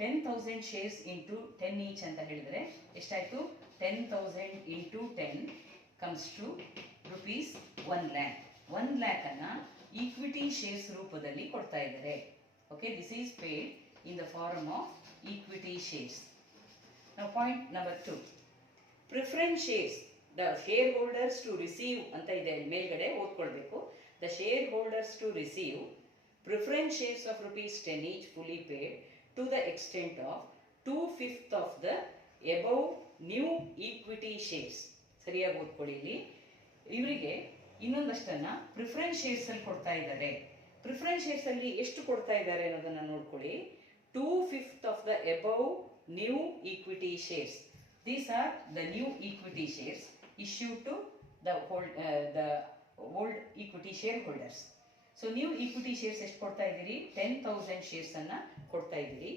10,000 shares into 10 each ಅಂತ ಹೇಳಿದರೆ ಎಷ್ಟಾಯಿತು? 10,000 into 10 comes to rupees 1 lakh. 1 lakh-ಅನ್ನು ಈಕ್ವಿಟಿ ಶೇರ್ಸ್ ರೂಪದಲ್ಲಿ ಕೊಡ್ತಾ ಇದ್ದಾರೆ. Okay, this is paid in the form of equity shares. ನಾವು point number 2, preference shares. The shareholders to receive ಅಂತ ಇದೆ ಮೇಲ್ಗಡೆ, ಓದ್ಕೊಳ್ಬೇಕು. The shareholders to receive preference shares of rupees 10 each fully paid to the extent of 2/5 of the above new equity shares. ಸರಿಯಾಗಿ ಓದ್ಕೊಳ್ಳಿ. ಇಲ್ಲಿ ಇವರಿಗೆ ಇನ್ನೊಂದಷ್ಟನ್ನು preference ಶೇರ್ಸಲ್ಲಿ ಕೊಡ್ತಾ ಇದ್ದಾರೆ. ಪ್ರಿಫರೆನ್ಸ್ ಶೇರ್ಸಲ್ಲಿ ಎಷ್ಟು ಕೊಡ್ತಾ ಇದ್ದಾರೆ ಅನ್ನೋದನ್ನು ನೋಡ್ಕೊಳ್ಳಿ. 2/5 of the above new equity shares. These are the new equity shares issued to the old equity shareholders. So ನೀವು ಈಕ್ವಿಟಿ ಶೇರ್ಸ್ ಎಷ್ಟು ಕೊಡ್ತಾ ಇದ್ದೀರಿ? 10,000 ಶೇರ್ಸನ್ನು ಕೊಡ್ತಾ ಇದ್ದೀರಿ.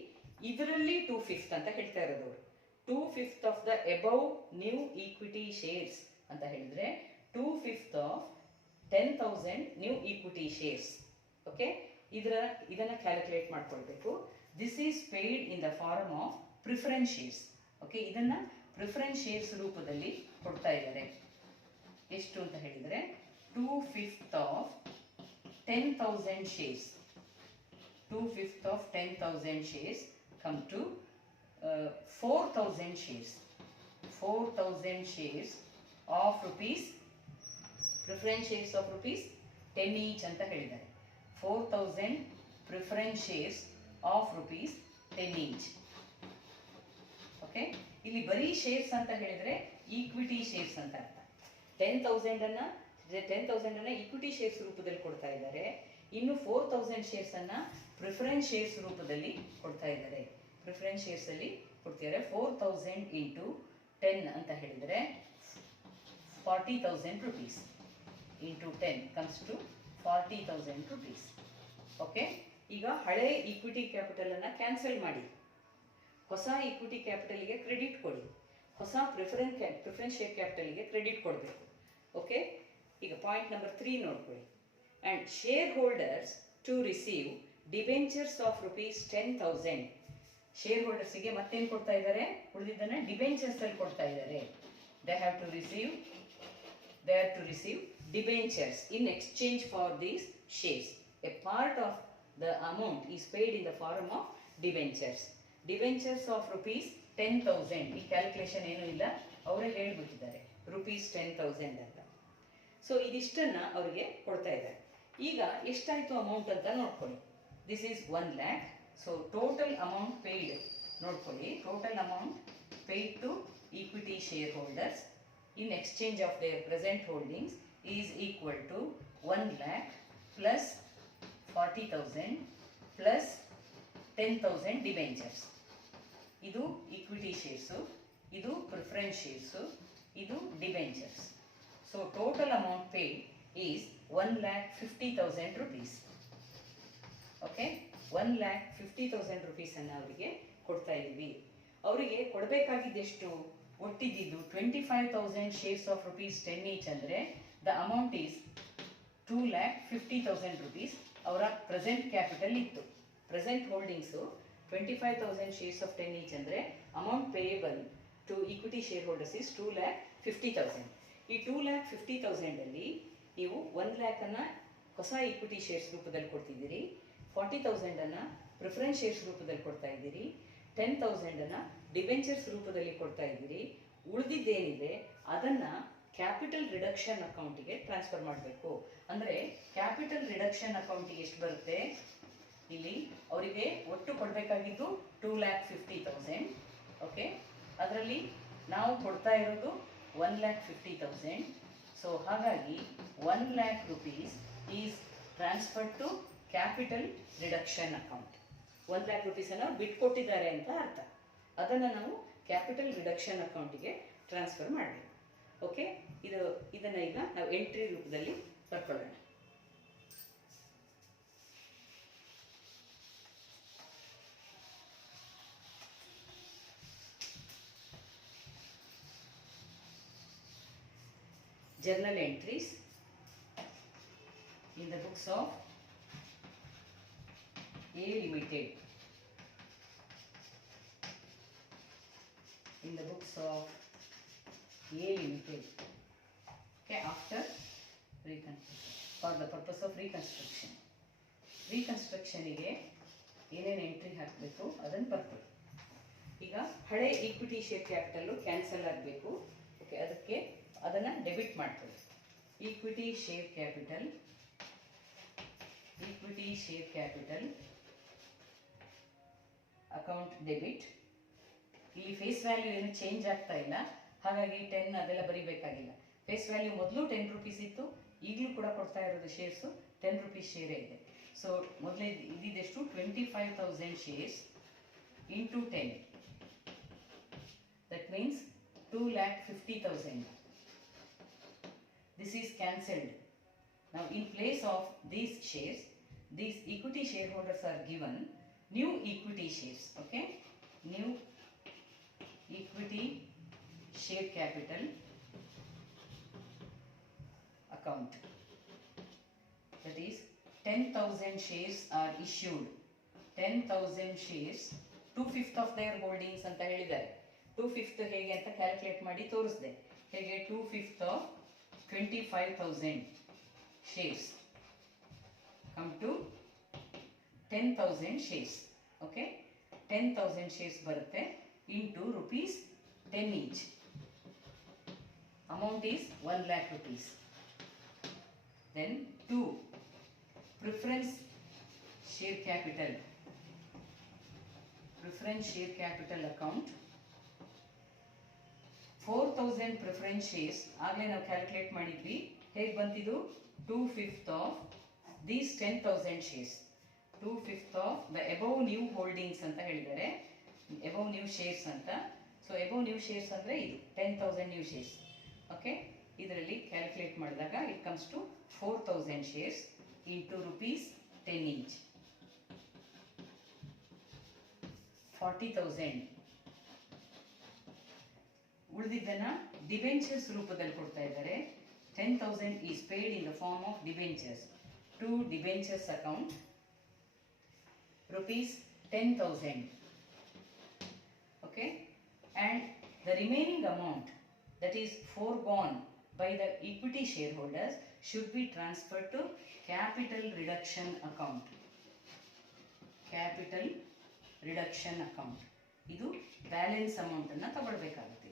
ಇದರಲ್ಲಿ 2/5 ಅಂತ ಹೇಳ್ತಾ ಇರೋದು. 2/5 of the above new equity shares ಅಂತ ಹೇಳಿದ್ರೆ 2/5 of 10,000 new equity shares. Okay, ಇದನ್ನು ಕ್ಯಾಲ್ಕುಲೇಟ್ ಮಾಡ್ಕೊಳ್ಬೇಕು. This is paid in the form of preference shares. Okay, ಇದನ್ನು ಪ್ರಿಫರೆನ್ಸ್ ಶೇರ್ಸ್ ರೂಪದಲ್ಲಿ ಕೊಡ್ತಾ ಇದ್ದಾರೆ. ಎಷ್ಟು ಅಂತ ಹೇಳಿದರೆ 2/5 of 10,000 shares. 2/5 of 10,000 shares come to 4,000 shares. 4,000 shares of rupees, preference shares of rupees 10 each ಅಂತ ಹೇಳಿದ್ದಾರೆ. 4,000 preference shares of rupees 10 each. Okay, ಇಲ್ಲಿ ಬರೀ ಶೇರ್ಸ್ ಅಂತ ಹೇಳಿದರೆ ಈಕ್ವಿಟಿ ಶೇರ್ಸ್ ಅಂತ ಅರ್ಥ. 10,000 ಅನ್ನು ಈಕ್ವಿಟಿ ಶೇರ್ಸ್ ರೂಪದಲ್ಲಿ ಕೊಡ್ತಾ ಇದ್ದಾರೆ. ಇನ್ನು 4,000 ಶೇರ್ಸನ್ನು ಪ್ರಿಫರೆನ್ಸ್ ಶೇರ್ಸ್ ರೂಪದಲ್ಲಿ ಕೊಡ್ತಾ ಇದ್ದಾರೆ. ಪ್ರಿಫರೆನ್ಸ್ ಶೇರ್ಸಲ್ಲಿ ಕೊಡ್ತಿದ್ದಾರೆ. 4,000 ಇಂಟು 10 ಅಂತ ಹೇಳಿದರೆ 40,000 rupees. Into 10 comes to 40,000 rupees. Okay, ಈಗ ಹಳೆ ಈಕ್ವಿಟಿ ಕ್ಯಾಪಿಟಲನ್ನು ಕ್ಯಾನ್ಸಲ್ ಮಾಡಿ ಹೊಸ ಈಕ್ವಿಟಿ ಕ್ಯಾಪಿಟಲ್ಗೆ ಕ್ರೆಡಿಟ್ ಕೊಡಿ. ಹೊಸ ಪ್ರಿಫರೆನ್ಸ್ ಶೇರ್ ಕ್ಯಾಪಿಟಲ್ಗೆ ಕ್ರೆಡಿಟ್ ಕೊಡಬೇಕು. ಓಕೆ, ಈಗ ಪಾಯಿಂಟ್ ನಂಬರ್ 3 ನೋಡ್ಕೊಳ್ಳಿ. And shareholders to receive debentures of rupees 10,000. ಶೇರ್ ಹೋಲ್ಡರ್ಸಿಗೆ ಮತ್ತೇನು ಕೊಡ್ತಾ ಇದ್ದಾರೆ? ಉಳಿದಿದ್ದನ್ನು ಡಿಬೆಂಚರ್ಸಲ್ಲಿ ಕೊಡ್ತಾ ಇದ್ದಾರೆ. They have to receive debentures in exchange for these shares. A part of the amount is paid in the form of debentures. Debentures of rupees 10,000. ಈ ಕ್ಯಾಲ್ಕುಲೇಷನ್ ಏನೂ ಇಲ್ಲ, ಅವರೇ ಹೇಳ್ಬಿಟ್ಟಿದ್ದಾರೆ rupees 10,000 ಅಂತ. ಸೊ ಇದಿಷ್ಟನ್ನ ಅವರಿಗೆ ಕೊಡ್ತಾ ಇದ್ದಾರೆ. ಈಗ ಎಷ್ಟಾಯಿತು ಅಮೌಂಟ್ ಅಂತ ನೋಡ್ಕೊಳ್ಳಿ. This is 1 lakh. So total amount paid ನೋಡ್ಕೊಳ್ಳಿ. Total amount paid to equity share holders in exchange of their present holdings is equal to 1 lakh plus 40,000 plus 10,000 debentures. ಇದು equity shares, ಇದು preference shares, ಇದು debentures. So total amount paid is 1,50,000 rupees. Okay, 1,50,000 rupees ಅನ್ನು ಅವರಿಗೆ ಕೊಡ್ತಾ ಇದ್ದೀವಿ. ಅವರಿಗೆ ಕೊಡಬೇಕಾಗಿದ್ದೆಷ್ಟು? ಒಟ್ಟಿದ್ದು 25,000 shares of rupees 10 each ಅಂದರೆ the amount is 2,50,000 rupees. ಅವರ ಪ್ರೆಸೆಂಟ್ ಕ್ಯಾಪಿಟಲ್ ಇತ್ತು. Present holdings 25,000 shares of 10 each ಅಂದರೆ amount payable to equity share holders is 2,50,000. ಈ 2,50,000 ಅಲ್ಲಿ ನೀವು 1 lakh ಅನ್ನು ಹೊಸ ಈಕ್ವಿಟಿ ಶೇರ್ಸ್ ರೂಪದಲ್ಲಿ ಕೊಡ್ತಿದ್ದೀರಿ, 40,000 ಅನ್ನು ಪ್ರಿಫರೆನ್ಸ್ ಶೇರ್ಸ್ ರೂಪದಲ್ಲಿ ಕೊಡ್ತಾ ಇದ್ದೀರಿ, 10,000 ಅನ್ನು ಡಿಬೆಂಚರ್ಸ್ ರೂಪದಲ್ಲಿ ಕೊಡ್ತಾ ಇದ್ದೀರಿ. ಉಳಿದಿದ್ದೇನಿದೆ ಅದನ್ನು ಕ್ಯಾಪಿಟಲ್ ರಿಡಕ್ಷನ್ ಅಕೌಂಟಿಗೆ ಟ್ರಾನ್ಸ್ಫರ್ ಮಾಡಬೇಕು. ಅಂದರೆ ಕ್ಯಾಪಿಟಲ್ ರಿಡಕ್ಷನ್ ಅಕೌಂಟಿಗೆ ಎಷ್ಟು ಬರುತ್ತೆ? ಇಲ್ಲಿ ಅವರಿಗೆ ಒಟ್ಟು ಕೊಡಬೇಕಾಗಿದ್ದು 2,50,000. ಓಕೆ, ಅದರಲ್ಲಿ ನಾವು ಕೊಡ್ತಾ ಇರೋದು 1,50,000. ಸೊ ಹಾಗಾಗಿ 1 lakh rupees is transfer to capital reduction account. 1 lakh rupees ಅನ್ನು ಬಿಟ್ಕೊಟ್ಟಿದ್ದಾರೆ ಅಂತ ಅರ್ಥ. ಅದನ್ನು ನಾವು ಕ್ಯಾಪಿಟಲ್ ರಿಡಕ್ಷನ್ ಅಕೌಂಟಿಗೆ ಟ್ರಾನ್ಸ್ಫರ್ ಮಾಡಬೇಕು. ಓಕೆ, ಇದನ್ನು ಈಗ ನಾವು ಎಂಟ್ರಿ ರೂಪದಲ್ಲಿ ಬರ್ಕೊಳ್ಳೋಣ. Journal entries in the books of A Limited. In the books of A Limited. Okay, after reconstruction, for the purpose of reconstruction. ರೀಕನ್ಸ್ಟ್ರಕ್ಷನಿಗೆ ಏನೇನು ಎಂಟ್ರಿ ಹಾಕಬೇಕು ಅದನ್ನು ಬರ್ಕೊಳ್ಳಿ. ಈಗ ಹಳೆ ಈಕ್ವಿಟಿ ಶೇರ್ ಕ್ಯಾಪಿಟಲ್ಲು ಕ್ಯಾನ್ಸಲ್ ಆಗಬೇಕು. ಓಕೆ, ಅದಕ್ಕೆ ಅದನ್ನು ಡೆಬಿಟ್ ಮಾಡ್ಕೊಳ್ಳಿ. Equity share capital account debit. ಇಲ್ಲಿ ಫೇಸ್ ವ್ಯಾಲ್ಯೂ ಏನು ಚೇಂಜ್ ಆಗ್ತಾ ಇಲ್ಲ, ಹಾಗಾಗಿ 10 ಅದೆಲ್ಲ ಬರೀಬೇಕಾಗಿಲ್ಲ. ಫೇಸ್ ವ್ಯಾಲ್ಯೂ ಮೊದಲು 10 rupees ಇತ್ತು, ಈಗಲೂ ಕೂಡ ಕೊಡ್ತಾ ಇರೋದು ಶೇರ್ಸು 10 rupees ಶೇರೇ ಇದೆ. ಸೊ ಮೊದಲೇ ಇದಿದೆಷ್ಟು? 25,000 shares into 10. That means 2,50,000. This is cancelled. Now in place of these shares, these equity shareholders are given new equity shares. Okay, new equity share capital account. That is 10,000 shares are issued. 10,000 shares, 2/5 of their holdings ಅಂತ ಹೇಳಿದ್ದಾರೆ. 2/5 ಹೇಗೆ ಅಂತ calculate ಮಾಡಿ ತೋರಿಸಿದೆ. ಹೇಗೆ? 2/5 of 25,000 shares come to 10,000 shares. Okay, 10,000 shares ಬರುತ್ತೆ into rupees 10 each. Amount is 1 lakh rupees. Then 2 preference share capital account. 4,000 preference shares ಆಗಲೇ ನಾವು ಕ್ಯಾಲ್ಕುಲೇಟ್ ಮಾಡಿದ್ವಿ. ಹೇಗೆ ಬಂತಿದ್ದು? 2/5 of these 10,000 shares. 2/5 of the above new holdings ಅಂತ ಹೇಳಿದ್ದಾರೆ. above new shares ಅಂತ. So above new shares ಅಂದರೆ ಇದು 10,000 new shares. ಓಕೆ, ಇದರಲ್ಲಿ ಕ್ಯಾಲ್ಕುಲೇಟ್ ಮಾಡಿದಾಗ it comes to 4,000 shares into rupees 10 each. 40,000. ಉಳಿದಿದ್ದನ್ನು ಡಿಬೆಂಚರ್ಸ್ ರೂಪದಲ್ಲಿ ಕೊಡ್ತಾ ಇದ್ದಾರೆ. 10,000 is paid in the form of debentures to debentures account, rupees 10,000. Okay, and the remaining amount that is foregone by the equity shareholders should be transferred to capital reduction account. Capital reduction account. ಇದು balance amount ಅನ್ನು ತಗೊಳ್ಬೇಕಾಗುತ್ತೆ.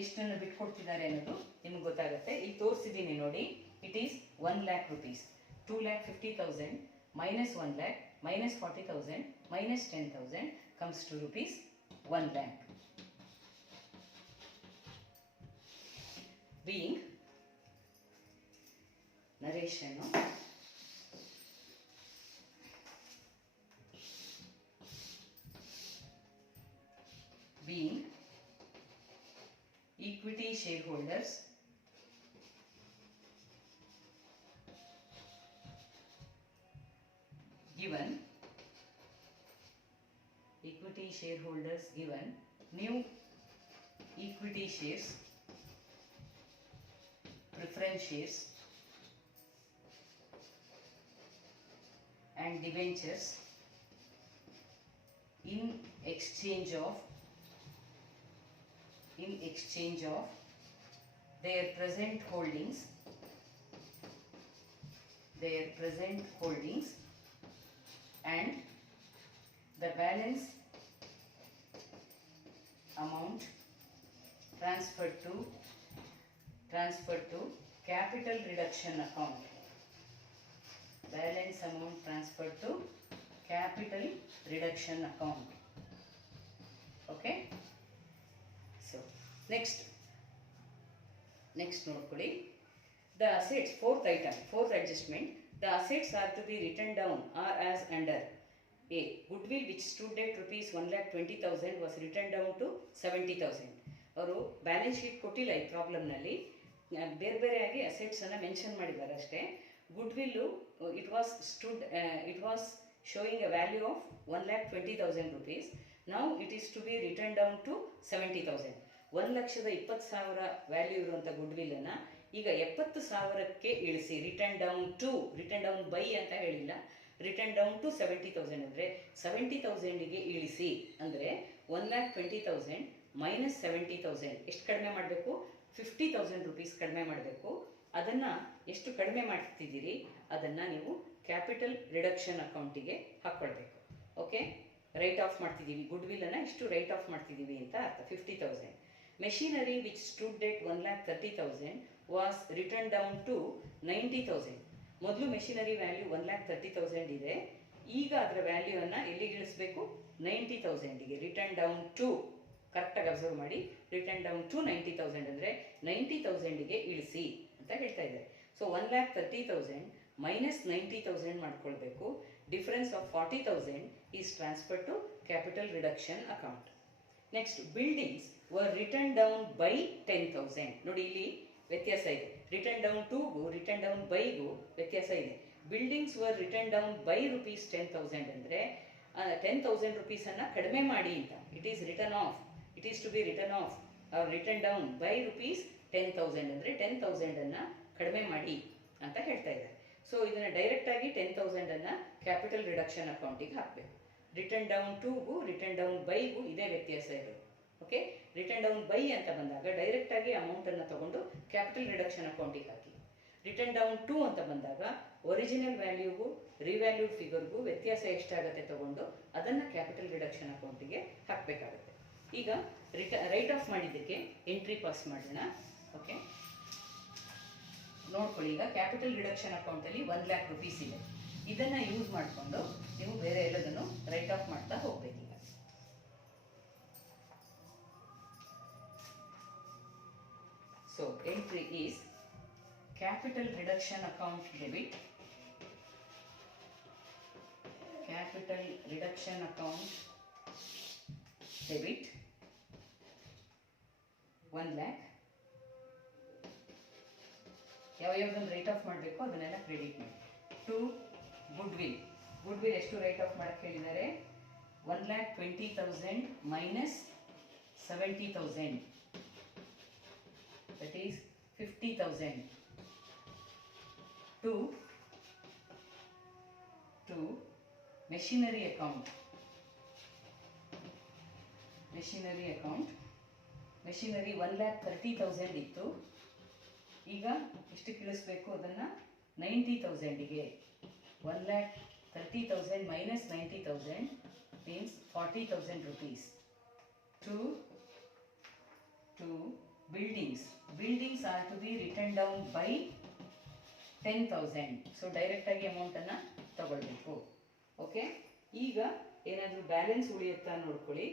ಎಷ್ಟನ್ನು ಬಿಟ್ಕೊಡ್ತಿದ್ದಾರೆ ಅನ್ನೋದು ನಿಮ್ಗೆ ಗೊತ್ತಾಗುತ್ತೆ. ಇಲ್ಲಿ ತೋರಿಸಿದ್ದೀನಿ ನೋಡಿ. It is 1 lakh rupees. 2,50,000 minus 1 lakh minus 40,000 minus 10,000 comes to rupees 1 lakh. Being narration being equity shareholders given new equity shares, preference shares and debentures in exchange of their present holdings and the balance amount transferred to capital reduction account. Balance amount transferred to capital reduction account. Okay. So next ನೋಡ್ಕೊಳ್ಳಿ. The assets, fourth adjustment. The assets are to be written down are as under: A. Goodwill which stood at rupees 1,20,000 was written down to 70,000. ಅವರು balance sheet ಕೊಟ್ಟಿಲ್ಲ ಈ ಪ್ರಾಬ್ಲಮ್ನಲ್ಲಿ, ಬೇರೆ ಬೇರೆಯಾಗಿ ಅಸೆಟ್ಸನ್ನು mention ಮಾಡಿದ್ದಾರೆ ಅಷ್ಟೇ. Goodwill it was showing a value of 1,20,000 rupees. Now it is to be written down to 70,000. 1,20,000 value ಇರುವಂಥ ಗುಡ್ವಿಲ್ಲನ್ನು ಈಗ 70,000ಕ್ಕೆ ಇಳಿಸಿ. ರಿಟರ್ನ್ ಡೌನ್ ಬೈ ಅಂತ ಹೇಳಿಲ್ಲ, ರಿಟರ್ನ್ ಡೌನ್ ಟು 70,000 ಅಂದರೆ 70,000ಗೆ ಇಳಿಸಿ. ಅಂದರೆ 1,20,000 ಮೈನಸ್ 70,000 ಎಷ್ಟು ಕಡಿಮೆ ಮಾಡಬೇಕು? 50,000 rupees ಕಡಿಮೆ ಮಾಡಬೇಕು. ಅದನ್ನು ಎಷ್ಟು ಕಡಿಮೆ ಮಾಡ್ತಿದ್ದೀರಿ ಅದನ್ನು ನೀವು ಕ್ಯಾಪಿಟಲ್ ರಿಡಕ್ಷನ್ ಅಕೌಂಟಿಗೆ ಹಾಕ್ಕೊಳ್ಬೇಕು. ಓಕೆ, ರೈಟ್ ಆಫ್ ಮಾಡ್ತಿದ್ದೀವಿ, ಗುಡ್ವಿಲ್ಲನ್ನು ಇಷ್ಟು ರೈಟ್ ಆಫ್ ಮಾಡ್ತಿದ್ದೀವಿ ಅಂತ ಅರ್ಥ. 50,000. Machinery which stood at 1,30,000 was written down to 90,000. ಮೊದಲು ಮೆಷಿನರಿ ವ್ಯಾಲ್ಯೂ 1,30,000 ಇದೆ, ಈಗ ಅದರ ವ್ಯಾಲ್ಯೂವನ್ನು ಎಲ್ಲಿಗೆ ಇಳಿಸಬೇಕು? 90,000ಗೆ. ರಿಟರ್ನ್ ಡೌನ್ ಟು, ಕರೆಕ್ಟಾಗಿ ಅಬ್ಸರ್ವ್ ಮಾಡಿ, ರಿಟರ್ನ್ ಡೌನ್ ಟು 90,000 ಅಂದರೆ 90,000ಗೆ ಇಳಿಸಿ ಅಂತ ಹೇಳ್ತಾ ಇದ್ದಾರೆ. ಸೊ 1,30,000 ಮೈನಸ್ 90,000 ಮಾಡ್ಕೊಳ್ಬೇಕು. Difference of 40,000 is transfer to capital reduction account. Next, buildings were written down by 10,000. ನೋಡಿ ಇಲ್ಲಿ ವ್ಯತ್ಯಾಸ ಇದೆ. ರಿಟರ್ನ್ ಡೌನ್ ಟೂಗೂ ರಿಟರ್ನ್ ಡೌನ್ ಬೈಗೂ ವ್ಯತ್ಯಾಸ ಇದೆ. Buildings were written down by rupees 10,000 ಅಂದರೆ 10,000 rupeesನ್ನು ಕಡಿಮೆ ಮಾಡಿ ಅಂತ. It is written off, it is to be written off written down by rupees 10,000 ಅಂದರೆ 10,000ಅನ್ನು ಕಡಿಮೆ ಮಾಡಿ ಅಂತ ಹೇಳ್ತಾ ಇದ್ದಾರೆ. ಸೊ ಇದನ್ನು ಡೈರೆಕ್ಟಾಗಿ 10,000ಅನ್ನು ಕ್ಯಾಪಿಟಲ್ ರಿಡಕ್ಷನ್ ಅಕೌಂಟಿಗೆ ಹಾಕಬೇಕು. ರಿಟರ್ನ್ ಡೌನ್ ಟೂಗೂ ರಿಟರ್ನ್ ಡೌನ್ ಬೈಗೂ ಇದೇ ವ್ಯತ್ಯಾಸ ಇರೋದು. ಓಕೆ, ರಿಟರ್ನ್ ಡೌನ್ ಬೈ ಅಂತ ಬಂದಾಗ ಡೈರೆಕ್ಟಾಗಿ ಅಮೌಂಟನ್ನು ತಗೊಂಡು ಕ್ಯಾಪಿಟಲ್ ರಿಡಕ್ಷನ್ ಅಕೌಂಟಿಗೆ ಹಾಕಿ. ರಿಟರ್ನ್ ಡೌನ್ ಟು ಅಂತ ಬಂದಾಗ ಒರಿಜಿನಲ್ ವ್ಯಾಲ್ಯೂಗೂ ರಿವ್ಯಾಲ್ಯೂಡ್ ಫಿಗರ್ಗೂ ವ್ಯತ್ಯಾಸ ಎಷ್ಟಾಗುತ್ತೆ ತಗೊಂಡು ಅದನ್ನು ಕ್ಯಾಪಿಟಲ್ ರಿಡಕ್ಷನ್ ಅಕೌಂಟಿಗೆ ಹಾಕಬೇಕಾಗುತ್ತೆ. ಈಗ ರೈಟ್ ಆಫ್ ಮಾಡಿದ್ದಕ್ಕೆ ಎಂಟ್ರಿ ಪಾಸ್ ಮಾಡೋಣ. ಓಕೆ, ನೋಡ್ಕೊಳ್ಳಿ. ಈಗ ಕ್ಯಾಪಿಟಲ್ ರಿಡಕ್ಷನ್ ಅಕೌಂಟಲ್ಲಿ 1,00,000 rupees ಇದೆ. ಇದನ್ನು ಯೂಸ್ ಮಾಡಿಕೊಂಡು ನೀವು ಬೇರೆ ಎಲ್ಲದನ್ನು ರೈಟ್ ಆಫ್ ಮಾಡ್ತಾ ಹೋಗ್ಬೇಕೀಗ. So entry is capital reduction account debit, capital reduction account debit 1,00,000. ಯಾವ್ಯಾವ್ದನ್ನು ರೈಟ್ ಆಫ್ ಮಾಡಬೇಕು ಅದನ್ನೆಲ್ಲ ಕ್ರೆಡಿಟ್ ಮಾಡಿ. ಟು ಗುಡ್ವಿಲ್ ಎಷ್ಟು ರೈಟ್ ಆಫ್ ಮಾಡಕ್ಕೆ ಹೇಳಿದ್ದಾರೆ? 1,20,000 minus 70,000 that is 50,000. To machinery account. Machinery 1,30,000 ಇತ್ತು, ಈಗ ಎಷ್ಟಕ್ಕೆ ಇಳಿಸ್ಬೇಕು ಅದನ್ನು 90,000ಗೆ. 1,30,000 minus 90,000 means 40,000 rupees. To buildings are to be written down by 10,000. So ಡೈರೆಕ್ಟಾಗಿ ಅಮೌಂಟನ್ನು ತಗೊಳ್ಬೇಕು. ಓಕೆ, ಈಗ ಏನಾದರೂ ಬ್ಯಾಲೆನ್ಸ್ ಉಳಿಯುತ್ತಾ ನೋಡ್ಕೊಳ್ಳಿ.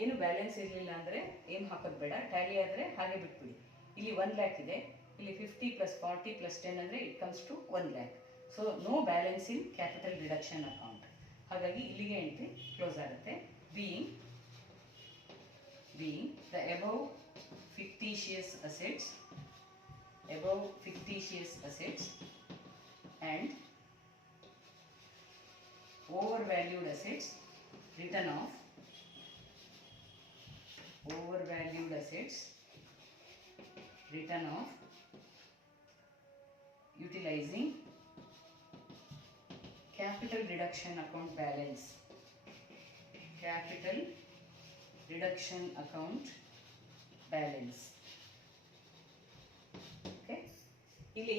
ಏನು ಬ್ಯಾಲೆನ್ಸ್ ಇರಲಿಲ್ಲ ಅಂದರೆ ಏನು ಹಾಕೋದು ಬೇಡ, ಟ್ಯಾಲಿ ಆದರೆ ಹಾಗೆ ಬಿಟ್ಬಿಡಿ. ಇಲ್ಲಿ 1 lakh ಇದೆ, ಇಲ್ಲಿ 50 + 40 + 10 ಅಂದರೆ it comes to 1 lakh. So no balance in capital reduction account. ಹಾಗಾಗಿ ಇಲ್ಲಿಗೆ ಎಂಟ್ರಿ ಕ್ಲೋಸ್ ಆಗುತ್ತೆ. Being the above fictitious assets and overvalued assets written off utilizing capital reduction account balance. Okay, ಇಲ್ಲಿ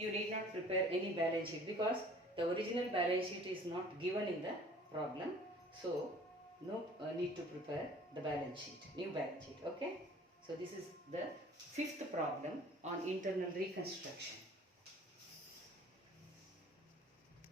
you need not prepare any balance sheet because the original balance sheet is not given in the problem, so no need to prepare the balance sheet, new balance sheet. Okay, so this is the 5th problem on internal reconstruction.